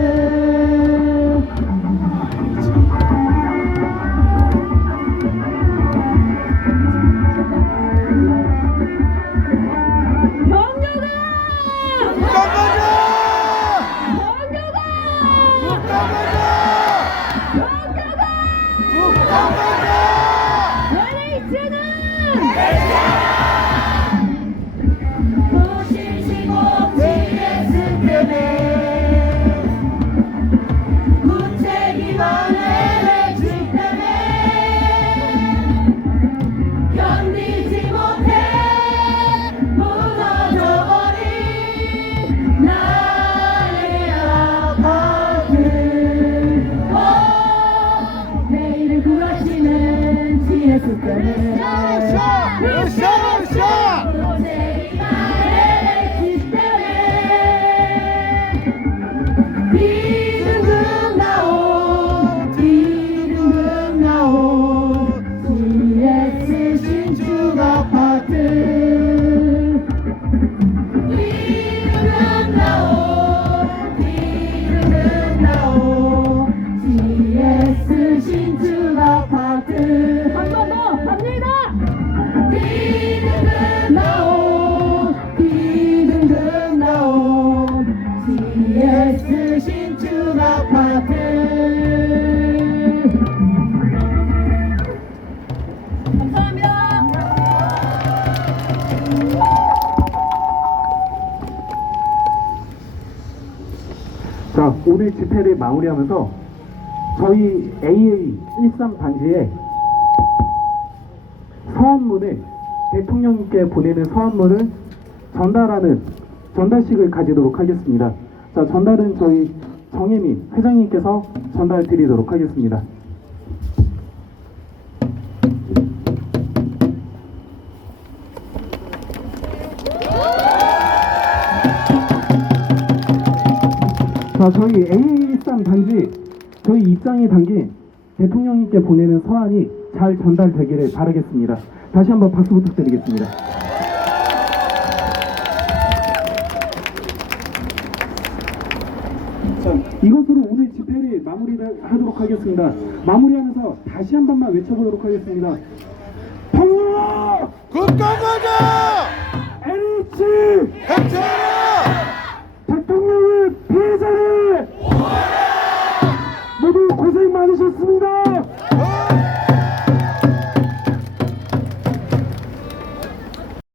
무실시공 GS 때문에 무책임한 LH 때문에 견디지 못해 무너져버린 나의 아파트 내일을 구라치는 GS 때문에 비등급 나온 GS 신축 아파트 비등급 나온 GS 신축 아파트 한 번 더 갑니다. 비등급 나온 GS 신축 아파트 자, 오늘 집회를 마무리하면서 저희 AA13 단지에 서원문을 대통령님께 보내는 서원문을 전달하는 전달식을 가지도록 하겠습니다. 자, 전달은 저희 정혜민 회장님께서 전달 드리도록 하겠습니다. 자, 저희 A3 단지 저희 입장이 담긴 대통령님께 보내는 서한이 잘 전달되기를 바라겠습니다. 다시 한번 박수 부탁드리겠습니다. 자, 이것으로 오늘 집회를 마무리하도록 하겠습니다. 마무리하면서 다시 한 번만 외쳐보도록 하겠습니다. 평화! 국가과자! NH! 해체하라! 대통령의 피해자를 모두 고생 많으셨습니다.